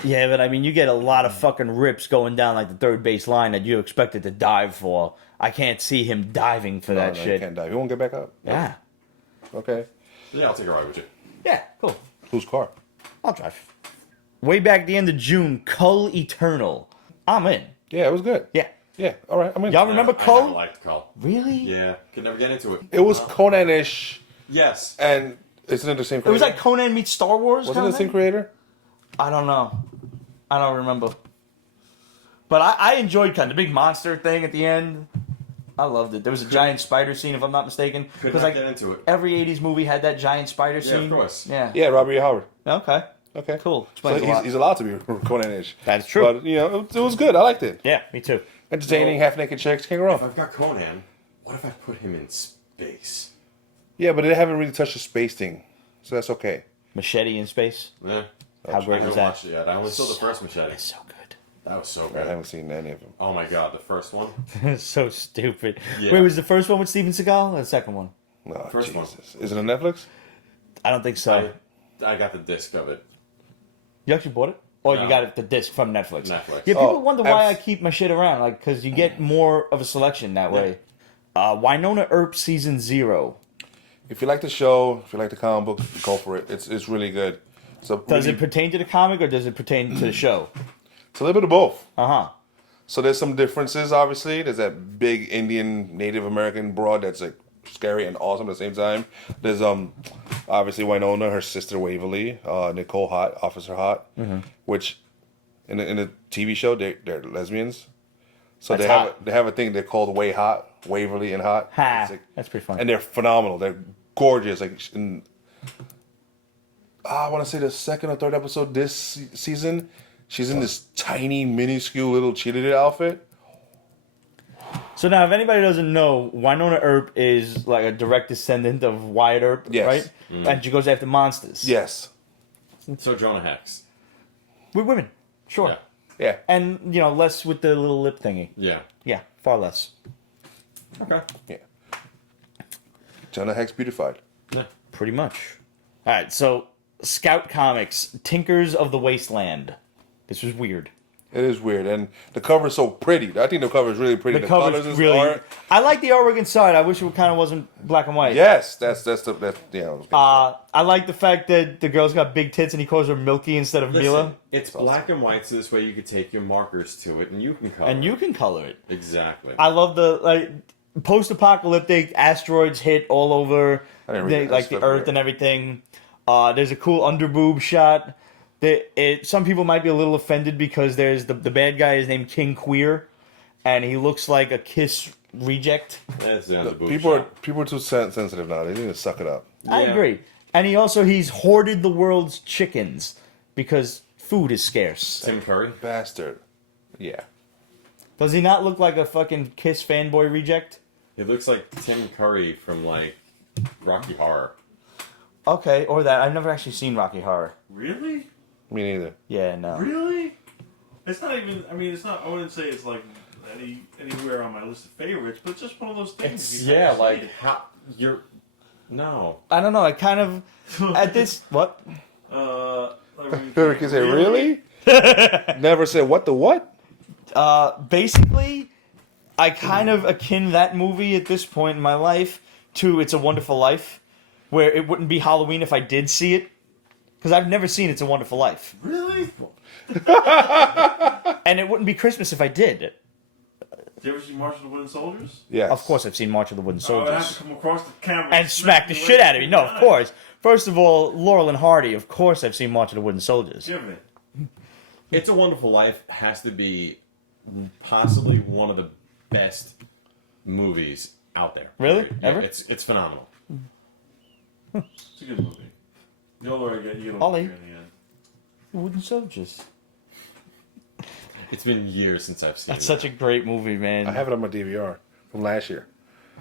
yeah, but I mean, you get a lot of fucking rips going down like the third base line that you expected to dive for. I can't see him diving for that No, shit. he can't dive. He won't get back up. Yeah. Okay. Yeah, I'll take a ride with you. Yeah, cool. Whose car? I'll drive. Way back at the end of June, Kull Eternal. I'm in. Yeah, it was good. Yeah. Yeah, all right. I'm in. Y'all remember I Kull? never liked Kull. Really? Yeah, could never get into it. It was Conan-ish, Yes. and isn't it the same It creator? was like Conan meets Star Wars. Wasn't kind it of the same thing? creator? I don't know. I don't remember. But I enjoyed kind of the big monster thing at the end. I loved it. There was a giant spider scene, if I'm not mistaken. Could Because not like get into it. every '80s movie had that giant spider Yeah, scene. of course. Yeah. Yeah, Robert E. Howard. Okay. Okay. Cool. So Explains a lot. he's allowed to be Conan-ish. That's true. But, it was good. I liked it. Yeah, me too. Entertaining, half-naked chicks. Can't go If wrong. I've got Conan, what if I put him in space? Yeah, but they haven't really touched the space thing. So that's okay. Machete in space. Yeah. How great I was haven't that? watched it yet. I only saw the first Machete. It's so good. That was so I good. haven't seen any of them. Oh my god, the first one. So stupid. Yeah. Wait, was the first one with Steven Seagal or the second one? No, First Jesus. one. Is it on Netflix? I don't think so. I got the disc of it. You actually bought it? Or No. you got it the disc from Netflix? Netflix. Yeah, people Oh, wonder why I keep my shit around, like, because you get more of a selection that way. Wynonna Earp Season 0. If you like the show, if you like the comic book, go for it. It's really good. So Does it pertain to the comic or does it pertain to the show? It's a little bit of both. Uh-huh. So there's some differences, obviously. There's that big Indian Native American broad that's like scary and awesome at the same time. There's obviously Wynonna, her sister Waverly, Nicole Hot, Officer Hot, which in the TV show they're lesbians. So That's they have a thing they're called Way Hot, Waverly and Hot. Ha, It's like- that's pretty fun. and they're phenomenal. They're gorgeous. Like in, I want to say the second or third episode this season, she's in this tiny, minuscule little cheerleader outfit. So now, if anybody doesn't know, Wynonna Earp is like a direct descendant of Wyatt Earp, Yes. right? And she goes after monsters. Yes. So Jonah Hex. With women, sure. Yeah. Yeah. And, you know, less with the little lip thingy. Yeah. Yeah, far less. Okay. Yeah. Jonah Hex beautified. Yeah. Pretty much. All right, so Scout Comics, Tinkers of the Wasteland. This was weird. It is weird, and the cover is so pretty. I think the cover is really pretty. The colors cover's and really. art. I like the artwork inside. I wish it kind of wasn't black and white. Yes, that's yeah. I was gonna say. I like the fact that the girl's got big tits and he calls her Milky instead of Listen, Mila. it's black and white, so this way you could take your markers to it and you can color. And you can color it. Exactly. I love the post-apocalyptic asteroids hit all over I didn't read that. like the That's Earth weird. and everything. There's a cool underboob shot. Some people might be a little offended because there's the bad guy is named King Queer, and he looks like a Kiss reject. That's the other boob People shot. are too sensitive now. They need to suck it up. I Yeah. agree. And he's hoarded the world's chickens because food is scarce. Tim Curry. Bastard. Yeah. Does he not look like a fucking Kiss fanboy reject? He looks like Tim Curry from like Rocky Horror. Okay, or that. I've never actually seen Rocky Horror. Really? Me neither. Yeah, no. Really? It's not even. I mean, it's not. I wouldn't say it's like anywhere on my list of favorites, but it's just one of those things. It's you yeah, can't like see it. how you're. No. I don't know. I kind of at this what? People can say, really? Never said what the what? Basically, I kind of akin that movie at this point in my life to It's a Wonderful Life, where it wouldn't be Halloween if I did see it, because I've never seen It's a Wonderful Life, Really? and it wouldn't be Christmas if I did. Did you ever see March of the Wooden Soldiers? Yes. Of course, I've seen March of the Wooden I would have Soldiers to come across the camera and smack the you shit right out of me. in No, the of eye. course. First of all, Laurel and Hardy. Of course, I've seen March of the Wooden Soldiers. Give it. It's a Wonderful Life has to be possibly one of the best movies out there. Really? Yeah, Ever? It's phenomenal. It's a good movie. You'll learn again. You Ollie. in the end. Wooden Soldiers. It's been years since I've seen That's it. such a great movie, man. I have it on my DVR from last year.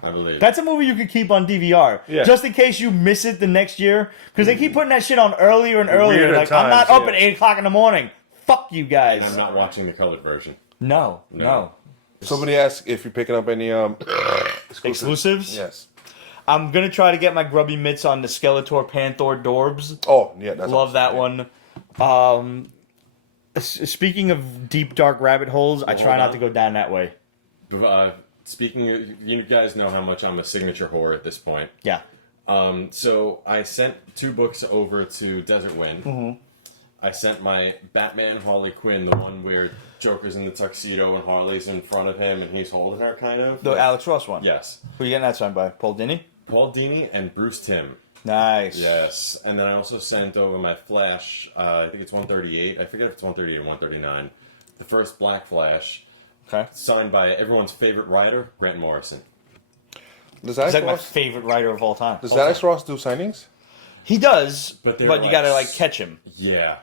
I believe. That's a movie you could keep on DVR, Yeah. just in case you miss it the next year, because they keep putting that shit on earlier and earlier. Weirder Like I'm not times, up yeah. at 8 o'clock in the morning. Fuck you I'm guys. not watching the colored version. No. Somebody asked if you're picking up any Exclusives? Yes. I'm gonna try to get my grubby mitts on the Skeletor Panther Dorbs. Oh, yeah. That's Love that one. Speaking of deep dark rabbit holes, I try not to go down that way. Speaking of, you guys know how much I'm a signature whore at this point. Yeah. So I sent 2 books over to Desert Wind. Mm-hmm. I sent my Batman Harley Quinn, the one where Joker's in the tuxedo and Harley's in front of him and he's holding her, kind of. The Alex Ross one. Yes. Who you getting that signed by? Paul Dini? Paul Dini and Bruce Timm. Nice. Yes. And then I also sent over my Flash, I think it's 138. I forget if it's 138 or 139. The first Black Flash, Okay. signed by everyone's favorite writer, Grant Morrison. Does He's Alex like my Ross, favorite writer of all time. does Alex Ross do signings? He does, But but, they're you like gotta like catch him. Yeah.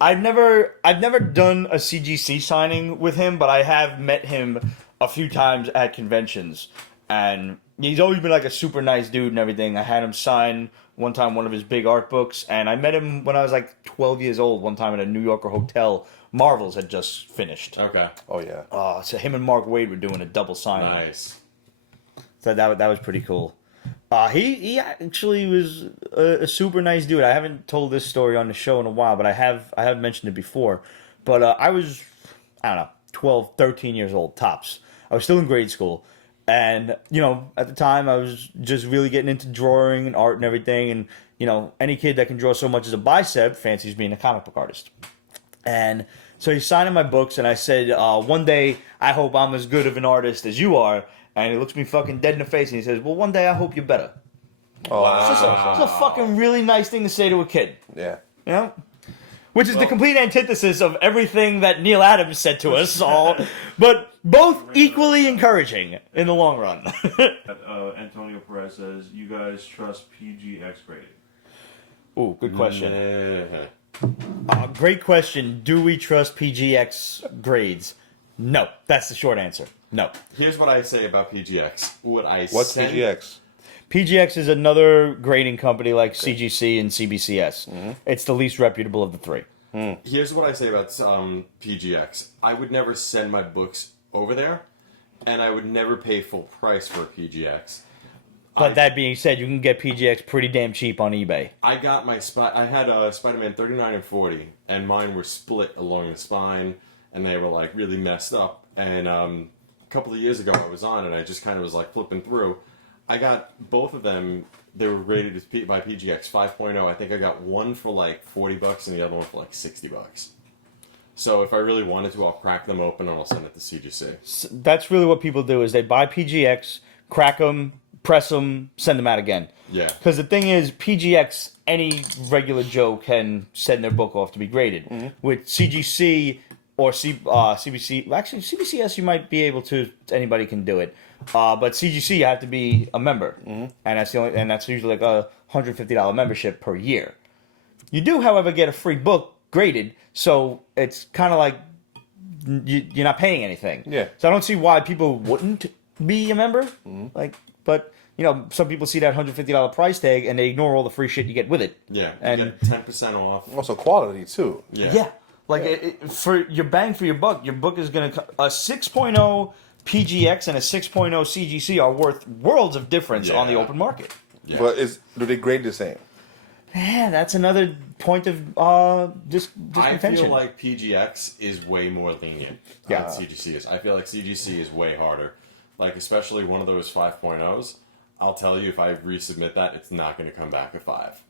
I've never done a CGC signing with him, but I have met him a few times at conventions, And he's always been like a super nice dude and everything. I had him sign one time one of his big art books, and I met him when I was like 12 years old one time at a New Yorker hotel. Marvels had just finished. Okay. Oh yeah. So him and Mark Waid were doing a double signing. Nice. So that was pretty cool. He actually was a super nice dude. I haven't told this story on the show in a while, but I have mentioned it before. But I was, I don't know, 12, 13 years old, tops. I was still in grade school. And, you know, at the time I was just really getting into drawing and art and everything. And, you know, any kid that can draw so much as a bicep fancies being a comic book artist. And so he's signing my books, and I said, one day I hope I'm as good of an artist as you are. And he looks me fucking dead in the face and he says, well, one day I hope you're better. Oh, It's a fucking really nice thing to say to a kid. yeah. You know? Which is the complete antithesis of everything that Neil Adams said to us all, but both equally encouraging in the long run. Antonio Perez says, you guys trust PGX grading? Ooh, good question. Yeah. Great question. Do we trust PGX grades? No. That's the short answer. No. Here's what I say about PGX. What's PGX? PGX is another grading company like CGC and CBCS. Mm-hmm. It's the least reputable of the three. Here's what I say about PGX. I would never send my books over there, and I would never pay full price for a PGX. But that being said, you can get PGX pretty damn cheap on eBay. I got my I had Spider-Man 39 and 40, and mine were split along the spine, and they were like really messed up. And a couple of years ago, I was on, and I just kind of was like flipping through. I got both of them. They were rated by PGX 5.0. I think I got one for like $40 and the other one for like $60. So if I really wanted to, I'll crack them open and I'll send it to CGC. So that's really what people do: is they buy PGX, crack them, press them, send them out again. Yeah. Because the thing is, PGX, any regular Joe can send their book off to be graded. Mm-hmm. With CGC or CBC, actually CBCS, you might be able to. Anybody can do it. But CGC, you have to be a member, and that's usually like a $150 membership per year. You do, however, get a free book graded, so it's kind of like you're not paying anything. Yeah. So I don't see why people wouldn't be a member. Mm-hmm. But you know, some people see that $150 price tag and they ignore all the free shit you get with it. Yeah. And you get 10% off. Also quality too. Yeah. For your bang for your book is going to a 6.0 PGX and a 6.0 CGC are worth worlds of difference on the open market. Yeah. But do they grade the same? Yeah, that's another point of discontention. I feel like PGX is way more lenient than CGC is. I feel like CGC is way harder. Like, especially one of those 5.0s, I'll tell you, if I resubmit that, it's not going to come back a 5.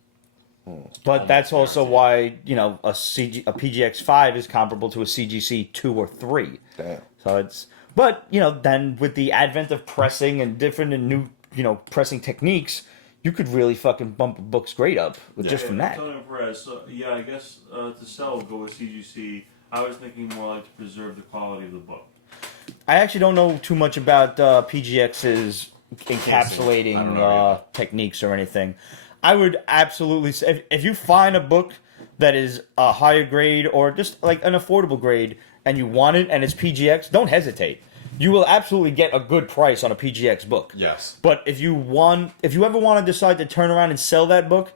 But that's also why, you know, a PGX 5 is comparable to a CGC 2 or 3. Damn. So it's... But, you know, then with the advent of pressing and different and new, you know, pressing techniques, you could really fucking bump a book's grade up just from that. Antonio Perez, I guess to sell, go with CGC. I was thinking more like to preserve the quality of the book. I actually don't know too much about PGX's encapsulating techniques or anything. I would absolutely say, if you find a book that is a higher grade or just like an affordable grade and you want it and it's PGX, don't hesitate. You will absolutely get a good price on a PGX book. Yes. But if you ever want to decide to turn around and sell that book,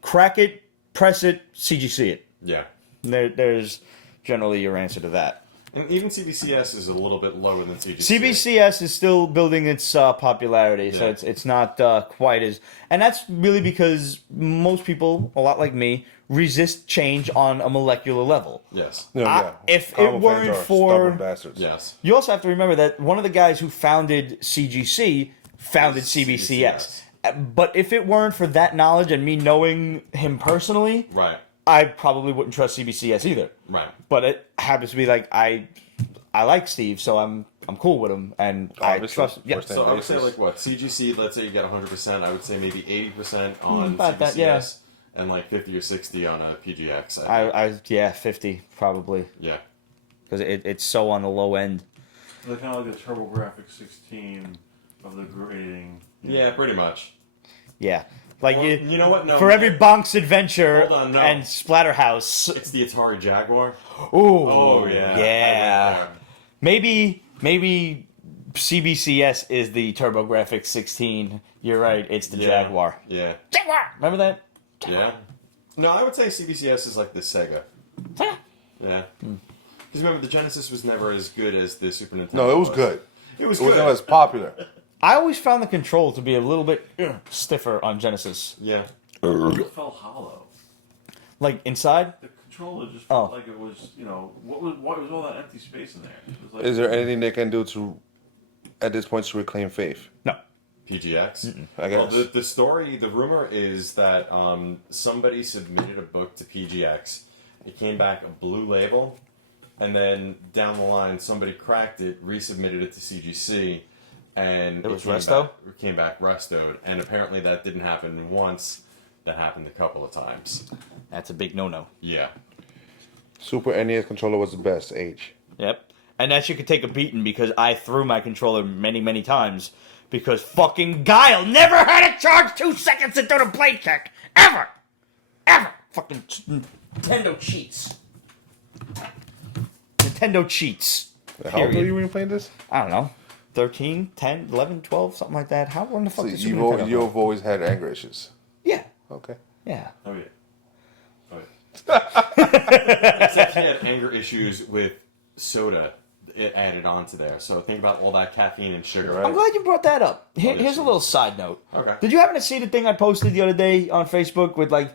crack it, press it, CGC it. Yeah. There's generally your answer to that. And even CBCS is a little bit lower than CGC. CBCS is still building its popularity, so it's not quite as... And that's really because most people, a lot like me, resist change on a molecular level. Yes. If it weren't for... Stubborn bastards. Yes. You also have to remember that one of the guys who founded CGC founded CBCS. But if it weren't for that knowledge and me knowing him personally... Right. I probably wouldn't trust CBCS either. Right. But it happens to be like I like Steve, so I'm cool with him, and I trust. Yeah. So I would say like what CGC. Let's say you get 100%. I would say maybe 80% on CBCS and like 50 or 60 on a PGX. I 50 probably. Yeah. Because it's so on the low end. They're kind of like the TurboGrafx 16 of the grading. Yeah, pretty much. Yeah. Like you know what? No. For every Bonk's Adventure no. and Splatterhouse. It's the Atari Jaguar. Ooh. Oh yeah. Yeah. Maybe CBCS is the TurboGrafx 16. You're right. It's the Jaguar. Yeah. Jaguar. Remember that? Yeah. No, I would say CBCS is like the Sega. Sega. Yeah. Because remember, the Genesis was never as good as the Super Nintendo. No, it was good. It was It good. wasn't as popular. I always found the control to be a little bit stiffer on Genesis. Yeah. It felt hollow. Like inside? The controller just felt like it was, what was all that empty space in there? It was like, Is there anything they can do to, at this point, to reclaim faith? No. PGX? I guess. Well, the story, the rumor is that somebody submitted a book to PGX. It came back a blue label, and then down the line, somebody cracked it, resubmitted it to CGC, and it was resto? Came back restoed, and apparently that didn't happen once. That happened a couple of times. That's a big no-no. Yeah. Super NES controller was the best age. Yep. And that shit could take a beating because I threw my controller many, many times because fucking Guile never had to charge 2 seconds to do the blade check. Ever. Ever. Fucking Nintendo cheats. Nintendo cheats. How old were you when you played this? I don't know. 13, 10, 11, 12, something like that. How long the fuck So did Super Nintendo you've always had anger issues. Yeah. Okay. Yeah. Oh, yeah. Except he had anger issues with soda added onto there. So think about all that caffeine and sugar. Right. I'm glad you brought that up. Here's a little side note. Okay. Did you happen to see the thing I posted the other day on Facebook with like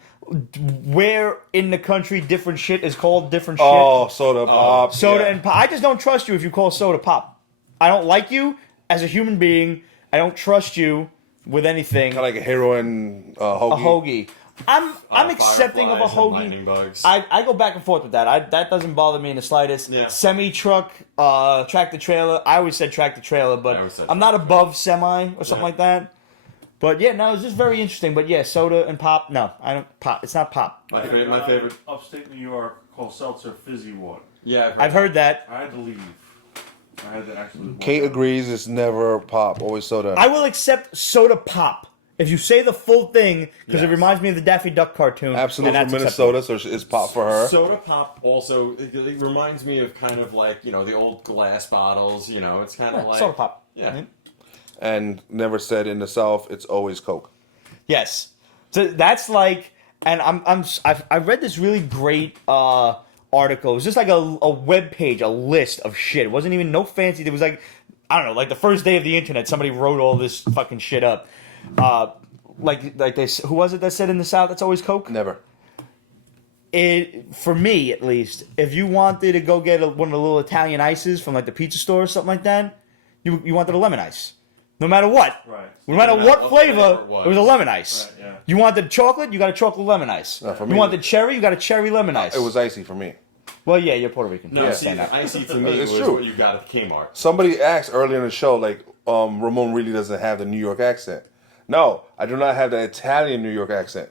where in the country different shit is called different shit? Oh, soda pop. Soda yeah. and pop. I just don't trust you if you call soda pop. I don't like you as a human being. I don't trust you with anything. Kind of like a heroin hoagie. A hoagie. I'm accepting of a Fireflies and hoagie. lightning bugs. I go back and forth with that. That doesn't bother me in the slightest. Yeah. Semi truck, tractor trailer. I always said tractor trailer, but I always said I'm not above semi or something Yeah. like that. But yeah, no, it's just very interesting. But yeah, soda and pop. No, I don't pop. It's not pop. my favorite. Upstate New York called seltzer fizzy water. Yeah, I've heard that. I had to leave. I had to actually. Kate agrees it's never pop, always soda. I will accept soda pop if you say the full thing because it Yes. reminds me of the Daffy Duck cartoon. Absolute and from that's Minnesota, so it's pop for her. Soda pop also it reminds me of kind of like the old glass bottles. It's kind of acceptable. like Soda pop. Yeah. And never said in the South, it's always Coke. Yes. So that's like, and I read this really great article. It was just like a web page, a list of shit. It wasn't even no fancy. It was like, I don't know, like the first day of the internet, somebody wrote all this fucking shit up. Like they, who was it that said in the South it's always Coke? Never. For me at least, if you wanted to go get one of the little Italian ices from like the pizza store or something like that, you wanted a lemon ice. No matter what. Right. No matter what flavor, it was a lemon ice. Right, yeah. You wanted chocolate, you got a chocolate lemon ice. No, for You me- wanted cherry, you got a cherry lemon ice. It was icy for me. Well, yeah, you're Puerto Rican. No, I see, understand that. icy to me It's was true. what you got at Kmart. Somebody asked earlier in the show, like, Ramon really doesn't have the New York accent. No, I do not have the Italian New York accent.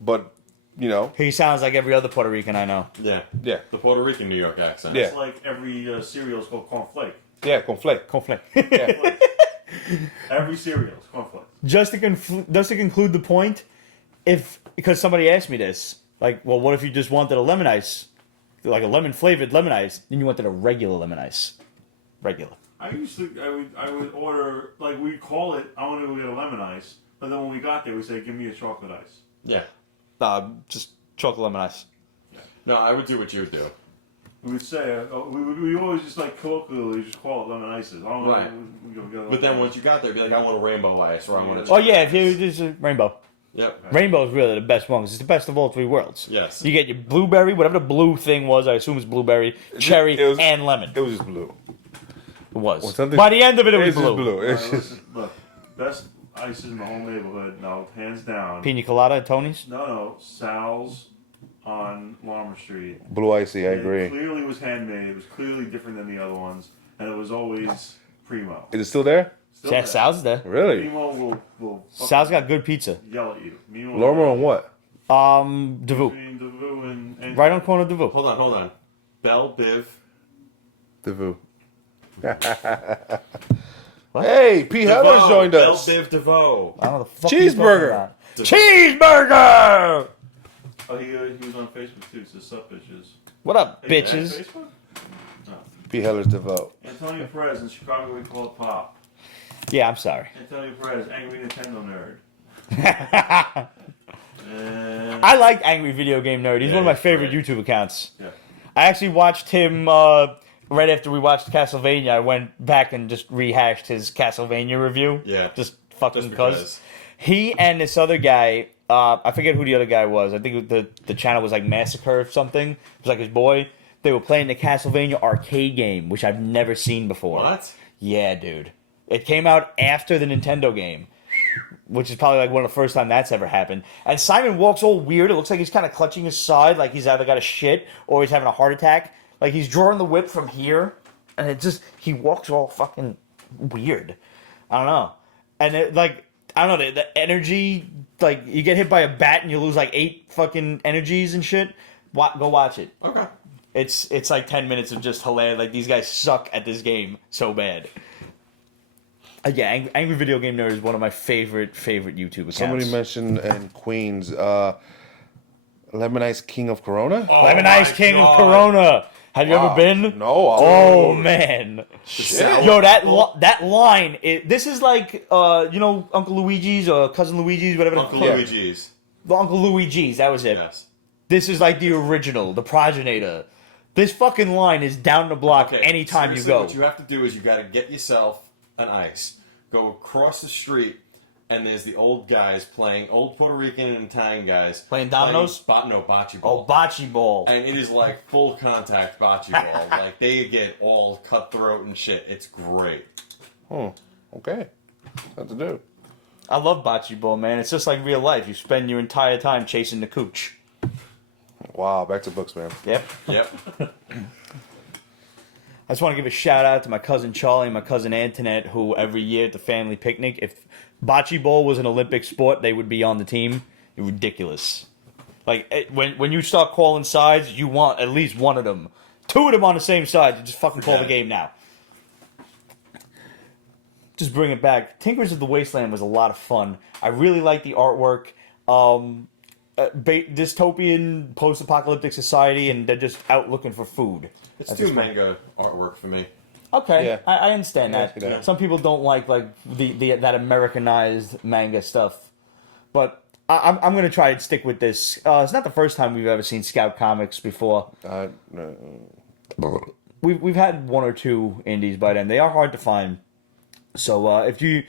But, He sounds like every other Puerto Rican I know. Yeah. yeah. The Puerto Rican New York accent. Yeah. It's like every cereal is called cornflake. Yeah, conflict. Conflict. Yeah. Every cereal is cornflake. just to conclude the point, because somebody asked me this, like, well, what if you just wanted a lemon ice, like a lemon flavored lemon ice, then you wanted a regular lemon ice, regular. I would order, like, we'd call it, I want to go get a lemon ice, but then when we got there, we say, give me a chocolate ice. Yeah. Just chocolate lemon ice. No, I would do what you would do. We would say, we always just, like, colloquially just call it lemon ices. I don't know. Right. We go get a But then lemon once you got there, be like, I want a rainbow ice, or I want a. Oh yeah, if you just a rainbow. Yep. Rainbow is really the best one because it's the best of all three worlds. Yes. You get your blueberry, whatever the blue thing was. I assume it's blueberry, cherry, it was- and lemon. It was just blue. It was. something- By the end of it, it was It's just blue. blue. It's ice. just, Look, best ices in the whole neighborhood, no, hands down. Pina colada at Tony's. No, Sal's on Larimer Street. blue icy, I It agree. clearly was handmade. It was clearly different than the other ones, and it was always primo. Is it still there? Still Yeah, there. Sal's there. Really? Primo will Sal's got good pizza. yell at you. Mimo Lorimer on what? Devu. Between Devu and Right on corner of Devu. Hold on. Bell Biv. The Vu. What? Hey, Pete Heather's joined Bell us. Biv DeVoe. I don't know the fuck Cheeseburger. you're talking about. Cheeseburger! Oh, he was on Facebook too. So sup, bitches. What up, Hey, bitches? Facebook? No. P. Heller's to vote. Antonio Perez in Chicago, we call it Pop. Yeah, I'm sorry. Antonio Perez, angry Nintendo nerd. I like Angry Video Game Nerd. He's one of my favorite YouTube accounts. Yeah. I actually watched him right after we watched Castlevania. I went back and just rehashed his Castlevania review. Yeah. Just fucking Just because. He and this other guy, I forget who the other guy was. I think the channel was like Massacre or something. It was like his boy. They were playing the Castlevania arcade game, which I've never seen before. What? Yeah, dude. It came out after the Nintendo game, which is probably like one of the first time that's ever happened. And Simon walks all weird. It looks like he's kind of clutching his side, like he's either got a shit or he's having a heart attack. Like he's drawing the whip from here, and it just he walks all fucking weird. I don't know. And it, like I don't know the energy. Like you get hit by a bat and you lose like 8 fucking energies and shit. Go watch it. Okay. It's like 10 minutes of just hilarious. Like these guys suck at this game so bad. Yeah, Angry Video Game Nerd is one of my favorite YouTube accounts. Somebody mentioned in Queens, Lemon Ice King of Corona? Oh, Lemon Ice King of Corona. Have you ever been? No. Oh, man. Shit. Yo, that line, this is like, you know, Uncle Luigi's or Cousin Luigi's, whatever. Uncle Luigi's. The Uncle Luigi's, that was it. Yes. This is like the original, the progenitor. This fucking line is down the block anytime you go. What you have to do is you got to get yourself an ice, go across the street, and there's the old guys playing, old Puerto Rican and Italian guys. Playing dominoes? No, bocce ball. Oh, bocce ball. And it is like full contact bocce ball. Like they get all cutthroat and shit. It's great. Okay. What to do? I love bocce ball, man. It's just like real life. You spend your entire time chasing the cooch. Wow, back to books, man. Yep. I just want to give a shout out to my cousin Charlie and my cousin Antoinette, who every year at the family picnic, if bocce ball was an Olympic sport, they would be on the team. It's ridiculous. Like, when you start calling sides, you want at least one of them. 2 of them on the same side. You just fucking call the game now. Just bring it back. Tinkers of the Wasteland was a lot of fun. I really like the artwork. Dystopian post-apocalyptic society, and they're just out looking for food. It's too manga artwork for me. Okay, Yeah. I understand that. Yeah. Some people don't like that Americanized manga stuff, but I'm gonna try and stick with this. It's not the first time we've ever seen Scout Comics before. We've had 1 or 2 indies by then. They are hard to find. So if you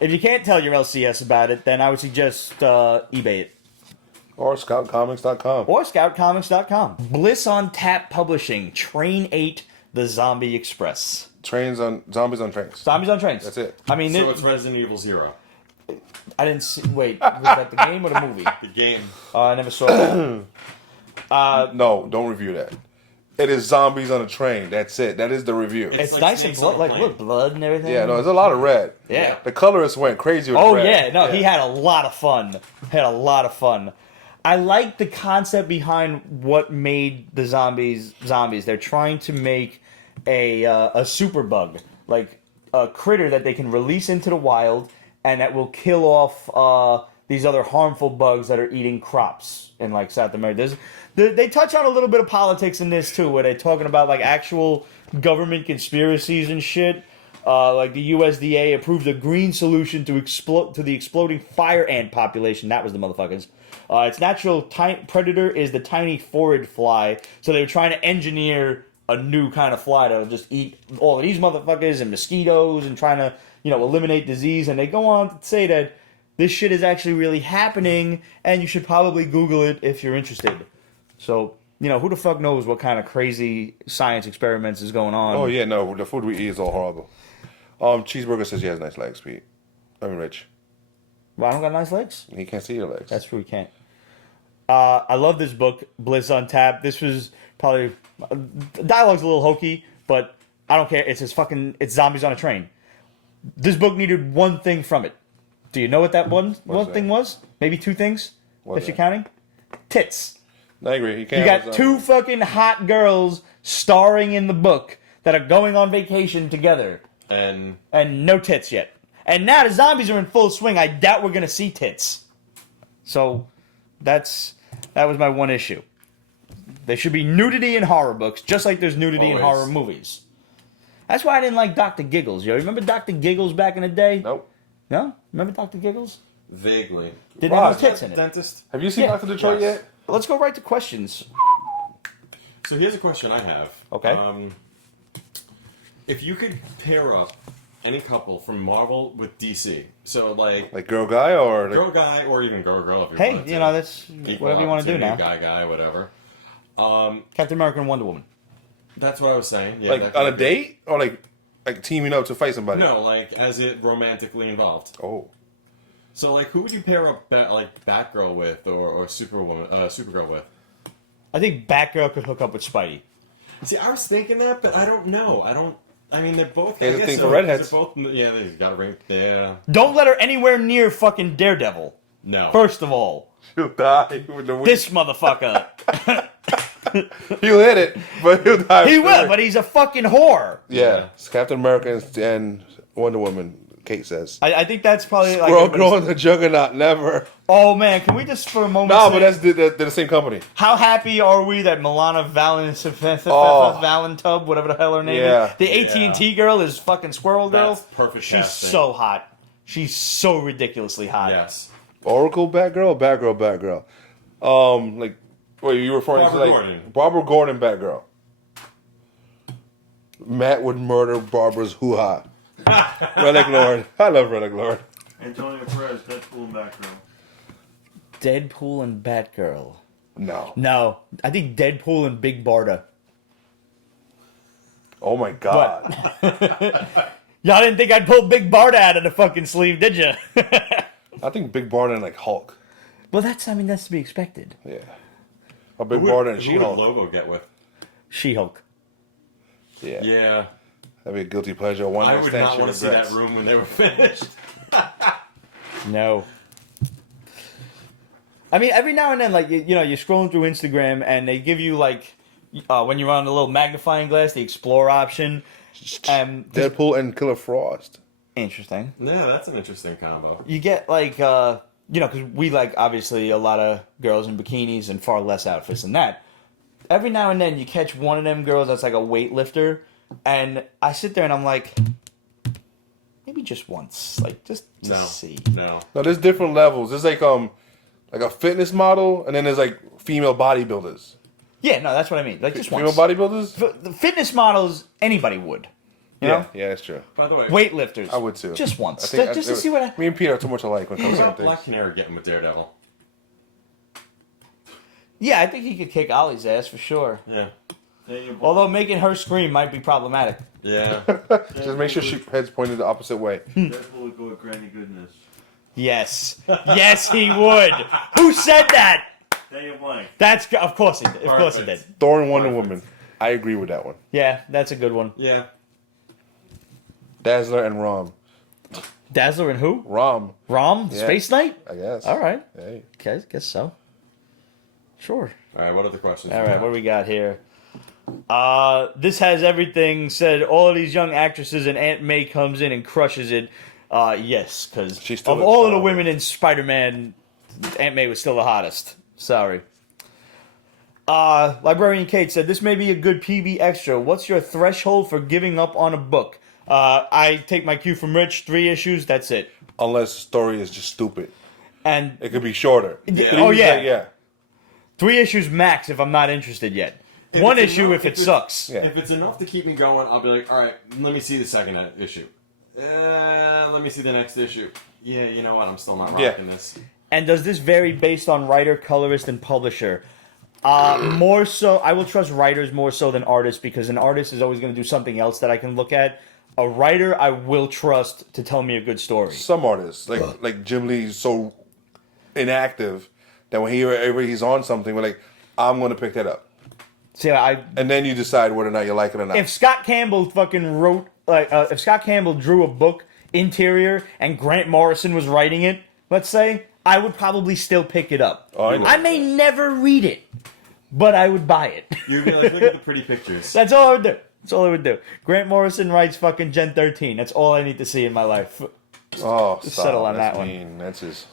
can't tell your LCS about it, then I would suggest eBay it. Or ScoutComics.com. Or ScoutComics.com. Bliss on Tap Publishing. Train 8, The Zombie Express. Zombies on trains. Zombies on trains. That's it. I mean, So it's Resident Evil 0. I didn't see. Wait, was that the game or the movie? The game. I never saw that. No, don't review that. It is zombies on a train. That's it. That is the review. It's like nice and Snakes on blood, a like Plane. look, blood and everything. Yeah, no, there's a lot of red. Yeah. The colorist went crazy with Oh red. yeah, no, he had a lot of fun. I like the concept behind what made the zombies. They're trying to make a superbug, like a critter that they can release into the wild and that will kill off these other harmful bugs that are eating crops in like South America. They touch on a little bit of politics in this too, where they're talking about like actual government conspiracies and shit. Like the USDA approved a green solution to the exploding fire ant population. That was the motherfuckers. Its natural predator is the tiny phorid fly. So they were trying to engineer a new kind of fly that'll just eat all of these motherfuckers and mosquitoes and trying to, eliminate disease. And they go on to say that this shit is actually really happening and you should probably Google it if you're interested. So, who the fuck knows what kind of crazy science experiments is going on. Oh, yeah, no, the food we eat is all horrible. Cheeseburger says he has nice legs, Pete. I mean, Rich. Well, I don't got nice legs? He can't see your legs. That's true, he can't. I love this book, Bliss on Tap. This was probably... dialogue's a little hokey, but I don't care. It's zombies on a train. This book needed one thing from it. Do you know what that one thing was? Maybe 2 things, if you're counting? Tits. I agree. You got 2 fucking hot girls starring in the book that are going on vacation together. And no tits yet. And now the zombies are in full swing. I doubt we're going to see tits. So that was my one issue. There should be nudity in horror books, just like there's nudity in horror movies. That's why I didn't like Dr. Giggles. You remember Dr. Giggles back in the day? Nope. No? Remember Dr. Giggles? Vaguely. Didn't have no tits in it. Dentist. Have you seen Yeah. Dr. Detroit Yes. yet? Let's go right to questions. So here's a question I have. Okay. If you could pair up any couple from Marvel with DC, so like Like girl guy or like, girl guy or even girl girl if you Hey, wanted you to. know, that's Equal whatever you want to do opportunity, now. Guy, whatever. Captain America and Wonder Woman. That's what I was saying. Yeah, like that on a could be- date or like teaming up to fight somebody? No, like as it romantically involved. Oh. So like, who would you pair up like Batgirl with or Supergirl with? I think Batgirl could hook up with Spidey. See, I was thinking that, but I don't know. I mean, they're both. Here's I the guess thing so, for redheads. They're both. Yeah, they got a ring. Yeah. Don't let her anywhere near fucking Daredevil. No. First of all, He'll die with the this motherfucker. He'll hit it, but he'll die. He with will, the- but he's a fucking whore. Yeah, it's Captain America and Wonder Woman. Kate says. I think that's probably like. Squirrel everybody's- growing the Juggernaut, never. Oh man, can we just for a moment? Nah, say, but that's they're the same company. how happy are we that Milana Oh. Valentub, whatever the hell her name Yeah. is, the AT&T girl is fucking Squirrel Girl. That's perfect She's casting. so hot. She's so ridiculously hot. Yes. Oracle Batgirl, Batgirl. Like, wait, you referring Barbara to like Gordon. Barbara Gordon, Batgirl? Matt would murder Barbara's hoo-ha. Relic Lord. I love Relic Lord. Antonio Perez, Deadpool and Batgirl. Deadpool and Batgirl. No. No, I think Deadpool and Big Barda. Oh my god. Y'all didn't think I'd pull Big Barda out of the fucking sleeve, did you? I think Big Barda and like Hulk. Well, that's to be expected. Yeah. A Big Barda and Who would She-Hulk. Lobo get with? She-Hulk. Yeah. Yeah. That'd be a guilty pleasure. One I night would stand not she want to see that regrets. room when they were finished. No. I mean, every now and then, like, you know, you're scrolling through Instagram and they give you, like, when you're on the little magnifying glass, the Explore option. Deadpool and Killer Frost. Interesting. Yeah, that's an interesting combo. You get, like, you know, because we like, obviously, a lot of girls in bikinis and far less outfits than that. Every now and then, you catch one of them girls that's like a weightlifter, and I sit there and I'm like, maybe just once. Like, just to see. No. No, there's different levels. There's like a fitness model, and then there's like female bodybuilders. Yeah, no, that's what I mean. Like, just Female once. bodybuilders? The fitness models, anybody would. You know? Yeah, that's true. By the way, Weightlifters. I would too. Just once. I think Just to see what me and Peter are too much alike when it comes to without things. Black Canary getting with Daredevil. Yeah, I think he could kick Ollie's ass for sure. Yeah. Daniel Blanc. Although making her scream might be problematic. Yeah. Just make sure she head's pointed the opposite way. Deadpool would go with Granny Goodness. Yes. Yes, he would. Who said that? Daniel Blanc. That's of course he did. Of course he did. Perfect. Thor and Wonder Woman. I agree with that one. Yeah, that's a good one. Yeah. Dazzler and Rom. Dazzler and who? Rom, Rom? Yeah. Space Knight? I guess. All right. Hey. Okay, guess so. Sure. All right. What are the questions? All right, what do we got here? This has everything said. All of these young actresses, and Aunt May comes in and crushes it. Yes, because She's still of a all of the star. women in Spider-Man, Aunt May was still the hottest. Sorry. Librarian Kate said, this may be a good PB extra. What's your threshold for giving up on a book? I take my cue from Rich, 3 issues, that's it. Unless the story is just stupid. And It could be shorter. Yeah. Oh, It's yeah. like, yeah. 3 issues max if I'm not interested yet. If 1 it's issue enough- if it it's- sucks. Yeah. If it's enough to keep me going, I'll be like, all right, let me see the second issue. Let me see the next issue. Yeah, you know what? I'm still not Yeah. rocking this. And does this vary based on writer, colorist, and publisher? More so, I will trust writers more so than artists because an artist is always going to do something else that I can look at. A writer, I will trust to tell me a good story. Some artists, like Jim Lee's so inactive that whenever he's on something, we're like, I'm going to pick that up. See, And then you decide whether or not you like it or not. if Scott Campbell fucking wrote, if Scott Campbell drew a book interior and Grant Morrison was writing it, let's say, I would probably still pick it up. Oh, I know. I may never read it, but I would buy it. You'd be like, look at the pretty pictures. That's all I would do. That's all I would do. Grant Morrison writes fucking Gen 13. That's all I need to see in my life. Oh, Just settle on that's that one. mean. That's his.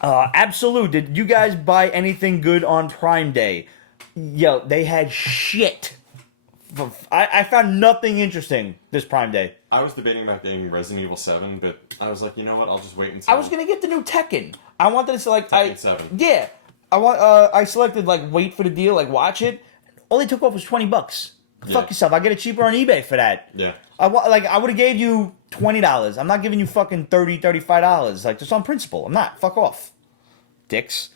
Absolute. Did you guys buy anything good on Prime Day? Yo, they had shit I found nothing interesting this Prime Day. I was debating about getting Resident Evil 7, but I was like, you know what? I'll just wait and see. I was gonna get the new Tekken. I wanted to select Tekken 7. Yeah, I selected like wait for the deal, like watch it. All they took off was $20. Yeah. Fuck yourself. I get it cheaper on eBay for that. Yeah. I would have gave you $20. I'm not giving you fucking $30, $35. Like, just on principle. I'm not. Fuck off, dicks.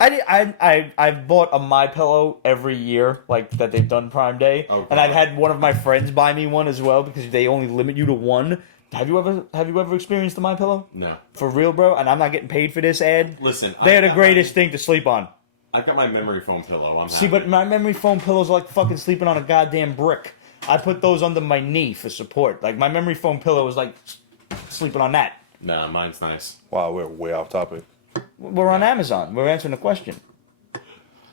I've bought a MyPillow every year, like that they've done Prime Day, and I've had one of my friends buy me one as well because they only limit you to one. Have you ever experienced the MyPillow? No. For real, bro. And I'm not getting paid for this ad. Listen, they're the greatest thing to sleep on. I've got my memory foam pillow. See, but my memory foam pillows are like fucking sleeping on a goddamn brick. I put those under my knee for support. Like, my memory foam pillow is like sleeping on that. Nah, mine's nice. Wow, we're way off topic. We're on Amazon. We're answering the question.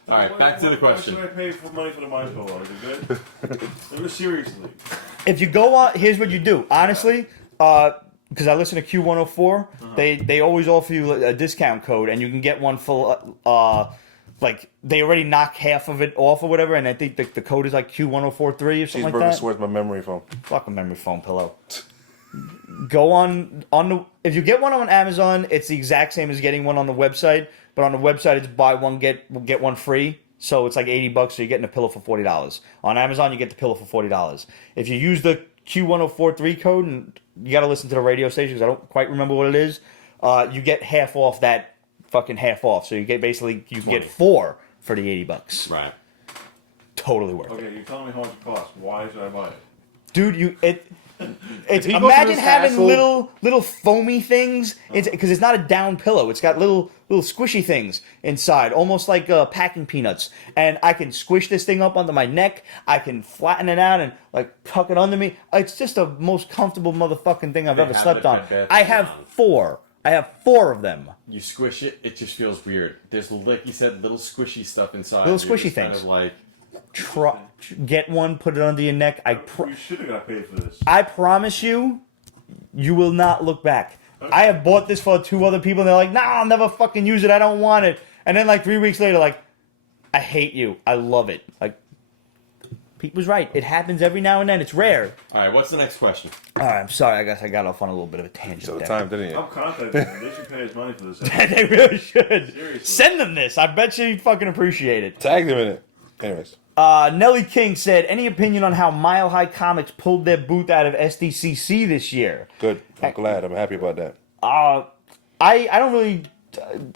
All right, back to the question. Why should I pay for money for the MyPillow? Is it good? No, seriously. If you go on, here's what you do. Honestly, because I listen to Q104, they always offer you a discount code, and you can get one for like they already knock half of it off or whatever, and I think the code is like Q1043 or something like that. Cheeseburger my memory foam. Fuck a memory foam pillow. Go on the if you get one on Amazon, it's the exact same as getting one on the website, but on the website it's buy one get one free. So it's like $80, so you're getting a pillow for $40. On Amazon, you get the pillow for $40. If you use the Q1043 code, and you got to listen to the radio station because I don't quite remember what it is, you get half off that fucking half off. So you get you can get 4 for the $80. Right. Totally worth it. Okay, you're telling me how much it costs. Why should I buy it? Dude, it's you go imagine through having hassle- little foamy things. Because it's not a down pillow. It's got little squishy things inside, almost like packing peanuts. And I can squish this thing up under my neck. I can flatten it out and like tuck it under me. It's just the most comfortable motherfucking thing I've ever slept on. I have 4. I have 4 of them. You squish it, it just feels weird. There's, like you said, little squishy stuff inside. Little squishy It's things. Kind of like, Get one, put it under your neck. You should have got paid for this. I promise you, you will not look back. I have bought this for 2 other people, and they're like, nah, I'll never fucking use it. I don't want it. And then like 3 weeks later, like, I hate you. I love it. Like, Pete was right. It happens every now and then. It's rare. all right, what's the next question? All right, I'm sorry. I guess I got off on a little bit of a tangent So the there. time, didn't you? I'm contacting them. They should pay us money for this. They really should. Seriously. Send them this. I bet you he'd fucking appreciate it. Tag them in it. Anyways. Nelly King said, any opinion on how Mile High Comics pulled their booth out of SDCC this year? Good. I'm glad. I'm happy about that. I don't really...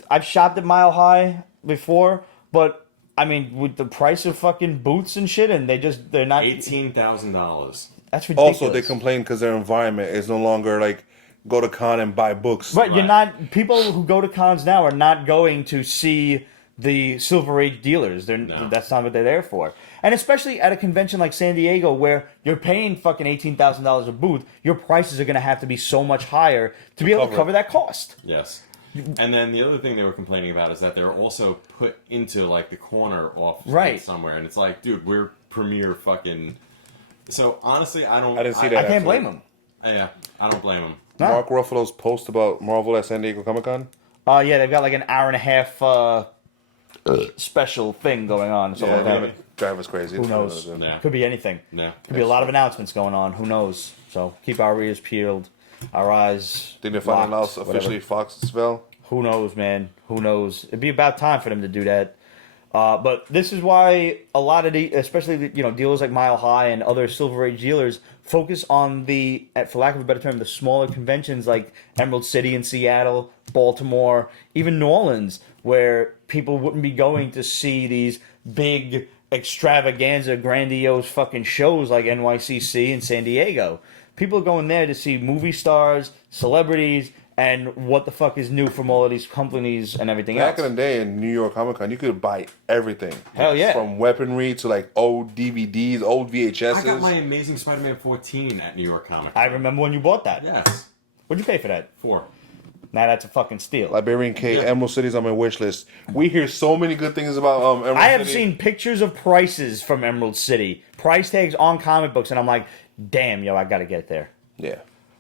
I've shopped at Mile High before, but, I mean, with the price of fucking boots and shit, and they're not... $18,000. That's ridiculous. Also, they complain because their environment is no longer like go to con and buy books. But you're not... People who go to cons now are not going to see the Silver Age dealers. That's not what they're there for. And especially at a convention like San Diego where you're paying fucking $18,000 a booth, your prices are going to have to be so much higher to be able to cover that cost. Yes. And then the other thing they were complaining about is that they're also put into like the corner off somewhere. And it's like, dude, we're premier fucking... So honestly, I didn't see that. I can't blame them. Yeah, I don't blame them. Mark Ruffalo's post about Marvel at San Diego Comic Con? Yeah, they've got like an hour and a half special thing going on. So like that. Drive us crazy. Who knows? Yeah. Could be anything. No. Could be a lot of announcements going on. Who knows? So keep our ears peeled, our eyes. Think they finally locked, announced officially Foxville? Who knows, man? Who knows? It'd be about time for them to do that. But this is why a lot of especially dealers like Mile High and other Silver Age dealers focus on for lack of a better term, the smaller conventions like Emerald City in Seattle, Baltimore, even New Orleans, where people wouldn't be going to see these big extravaganza, grandiose fucking shows like NYCC in San Diego. People are going there to see movie stars, celebrities, and what the fuck is new from all of these companies and everything else. Back in the day in New York Comic Con, you could buy everything. Hell yeah. From weaponry to like old DVDs, old VHSs. I got my Amazing Spider-Man 14 at New York Comic. I remember when you bought that. Yes. What'd you pay for that? 4. Now that's a fucking steal. Liberian K, Emerald City's on my wish list. We hear so many good things about Emerald I have City. seen pictures of prices from Emerald City, price tags on comic books, and I'm like, damn, yo, I gotta get there. Yeah.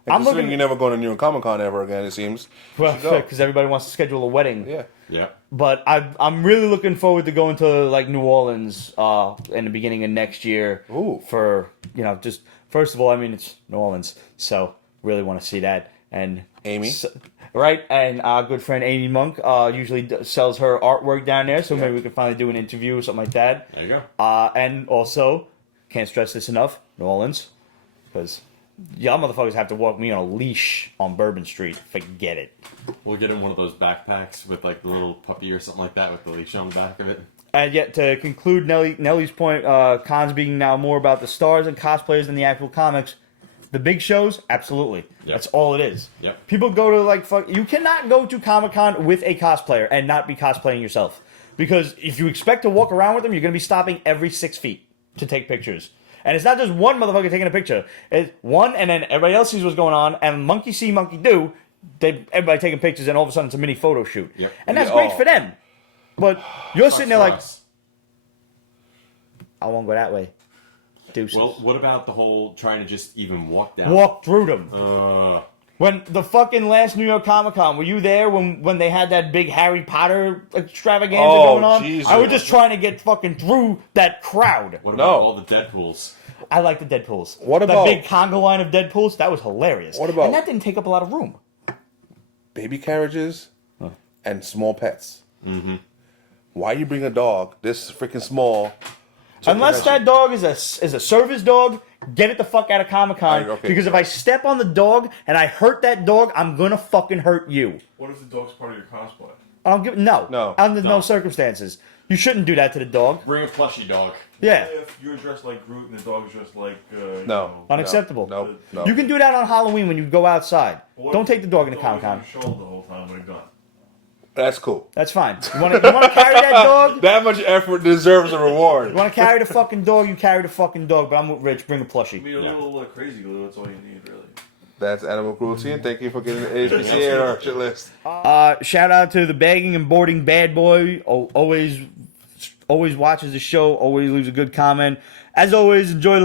And considering you're never going to New York Comic Con ever again, it seems. Well, because everybody wants to schedule a wedding. Yeah. Yeah. But I'm really looking forward to going to like New Orleans in the beginning of next year. Ooh. For just first of all, I mean it's New Orleans, so really want to see that. And Amy. Right, and our good friend Amy Monk usually sells her artwork down there, so maybe we can finally do an interview or something like that. There you go. And also, can't stress this enough, New Orleans, because y'all motherfuckers have to walk me on a leash on Bourbon Street. Forget it. We'll get him one of those backpacks with like the little puppy or something like that with the leash on the back of it. And yet, to conclude Nellie's point, cons being now more about the stars and cosplayers than the actual comics. The big shows, absolutely. Yep. That's all it is. Yep. People go to you cannot go to Comic-Con with a cosplayer and not be cosplaying yourself. Because if you expect to walk around with them, you're going to be stopping every 6 feet to take pictures. And it's not just one motherfucker taking a picture. It's one, and then everybody else sees what's going on, and monkey see, monkey do. Everybody taking pictures, and all of a sudden it's a mini photo shoot. Yep. And that's great for them. But you're sitting there like, I won't go that way. Deuces. Well, what about the whole trying to just even walk down? Walk through them. When the fucking last New York Comic Con, were you there when they had that big Harry Potter extravaganza going on? Jesus. I was just trying to get fucking through that crowd. What about all the Deadpools? I like the Deadpools. What about that big conga line of Deadpools? That was hilarious. What about and that didn't take up a lot of room. Baby carriages and small pets? Mm-hmm. Why you bring a dog this freaking small? Unless that dog is a service dog, get it the fuck out of Comic-Con. Okay, because if I step on the dog and I hurt that dog, I'm gonna fucking hurt you. What if the dog's part of your cosplay? I don't give no. Under no circumstances. You shouldn't do that to the dog. Bring a plushie dog. Yeah. If you're dressed like Groot and the dog's dressed like No. Unacceptable. No. You can do that on Halloween when you go outside. Don't take the dog into Comic-Con. The shoulder the whole time with a gun. That's cool. That's fine. You want to carry that dog? That much effort deserves a reward. You want to carry the fucking dog? You carry the fucking dog. But I'm with Rich. Bring a plushie. I mean, a little crazy glue. That's all you need, really. That's animal cruelty, and thank you for getting the SDCC on our shit list. Shout out to the bagging and boarding bad boy. Always watches the show. Always leaves a good comment. As always, enjoy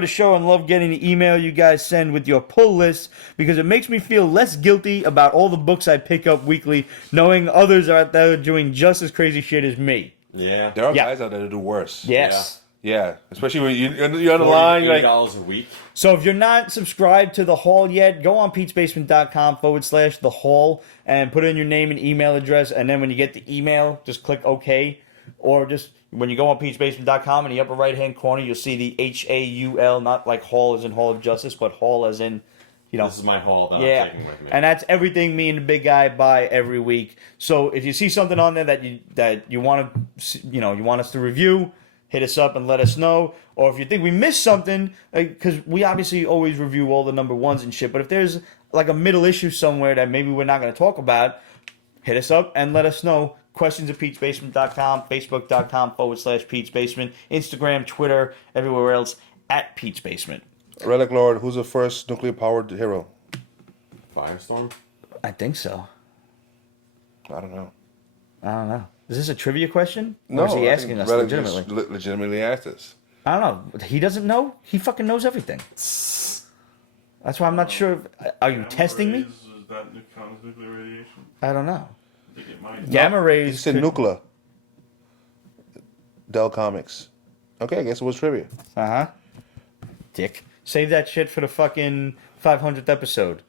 the show and love getting the email you guys send with your pull list because it makes me feel less guilty about all the books I pick up weekly, knowing others are out there doing just as crazy shit as me. Yeah. There are guys out there that do worse. Yes. Yeah. Especially when you're on the line. You're like, $40 a week. So if you're not subscribed to The Haul yet, go on Pete'sBasement.com/The Haul and put in your name and email address. And then when you get the email, just click OK. Or just when you go on Pete'sBasement.com in the upper right-hand corner, you'll see the HAUL, not like Hall as in Hall of Justice, but Hall as in, This is my haul that I'm taking with me. And that's everything me and the big guy buy every week. So if you see something on there that you want to, you want us to review, hit us up and let us know. Or if you think we missed something, because we obviously always review all the number ones and shit. But if there's like a middle issue somewhere that maybe we're not going to talk about, hit us up and let us know. Questions at Pete'sBasement.com, Facebook.com/Pete's Basement, Instagram, Twitter, everywhere else at Pete's Basement. Relic Lord, who's the first nuclear-powered hero? Firestorm? I think so. I don't know. Is this a trivia question? No, or is he asking us Relic legitimately? just legitimately asked us. I don't know. He doesn't know? He fucking knows everything. That's why I'm not sure. Are you testing me? Is that counts nuclear radiation? I don't know. I think it might. Gamma rays. He said nuclear. Dell Comics. Okay, I guess it was trivia. Dick. Save that shit for the fucking 500th episode.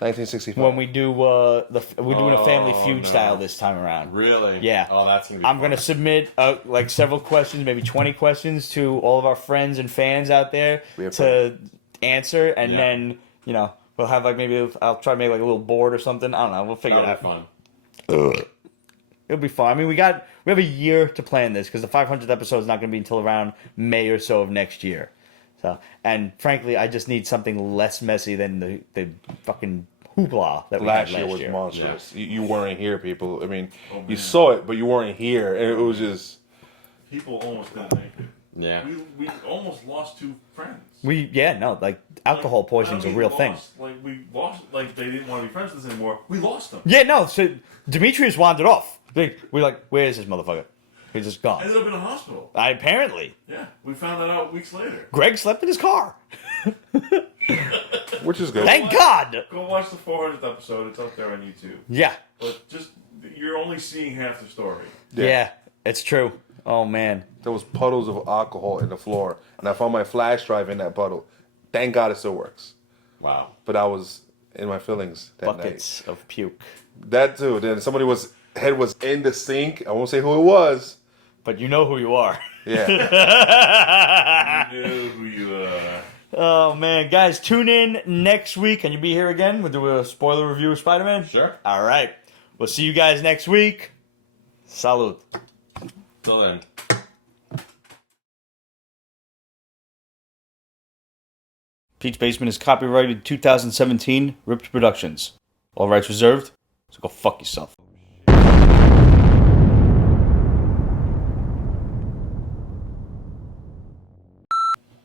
1965. When we do we're doing a Family Feud style this time around. Really? Yeah. Oh, that's gonna be. I'm gonna submit like several questions, maybe 20 questions to all of our friends and fans out there to answer, and then we'll have like maybe I'll try to make like a little board or something. I don't know. We'll figure it out. Fun. It'll be fun. I mean, we have a year to plan this because the 500th episode is not going to be until around May or so of next year. So, and frankly, I just need something less messy than the fucking hoopla that we had last year. Was monstrous. Yeah. You weren't here, people. I mean, you saw it, but you weren't here, and it was just people almost didn't make it. Yeah, we almost lost 2 friends. Like alcohol poisoning is a real thing. Like we lost, like they didn't want to be friends with us anymore. We lost them. Yeah, no. So Demetrius wandered off. We're like, where is this motherfucker? He's just gone. Ended up in a hospital. Apparently. Yeah, we found that out weeks later. Greg slept in his car. Which is good. Thank God. Go watch the 400th episode. It's up there on YouTube. Yeah. But just, you're only seeing half the story. Yeah, it's true. Oh, man. There was puddles of alcohol in the floor, and I found my flash drive in that puddle. Thank God it still works. Wow. But I was in my feelings that Buckets night. of puke. That too. Then head was in the sink. I won't say who it was. But you know who you are. Yeah. You know who you are. Oh, man. Guys, tune in next week. Can you be here again? We'll do a spoiler review of Spider-Man? Sure. All right. We'll see you guys next week. Salud. Till then. Pete's Basement is copyrighted 2017, Ripped Productions. All rights reserved, so go fuck yourself.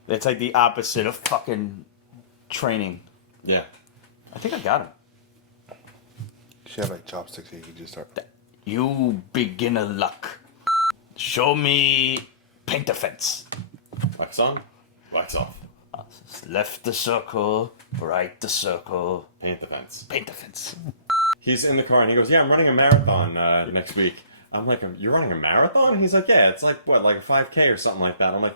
It's like the opposite of fucking training. Yeah. I think I got him. She had like chopsticks here. You could just start. You beginner luck. Show me paint the fence. Wax on, wax off. Left the circle, right the circle. Paint the fence. Paint the fence. He's in the car and he goes, "Yeah, I'm running a marathon next week." I'm like, "You're running a marathon?" He's like, "Yeah, it's like what, like a 5K or something like that." I'm like,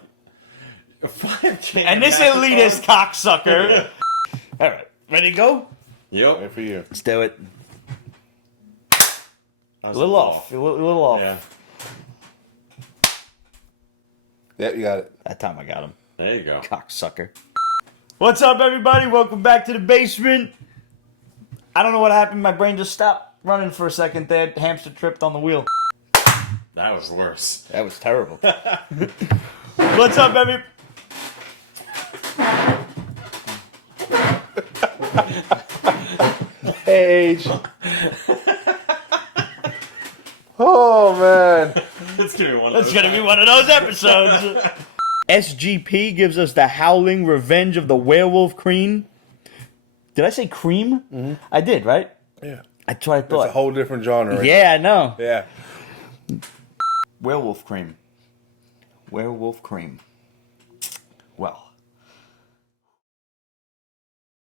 "A 5K?" And this marathon? elitist cocksucker. All right, ready to go? Yep. Wait for you. Let's do it. A A little off. A little off. Yeah. Yep, you got it. That time I got him. There you go. Cocksucker. What's up, everybody? Welcome back to the basement. I don't know what happened. My brain just stopped running for a second there. Hamster tripped on the wheel. That was worse. That was terrible. What's up, baby? Age. Oh man. It's gonna be one. That's gonna be one of those episodes. SGP gives us the Howling Revenge of the Werewolf Cream. Did I say cream? Mm-hmm. I did, right? Yeah. That's what I It's thought. a whole different genre. Right Yeah, I know. there. Yeah. Werewolf cream. Werewolf cream. Well.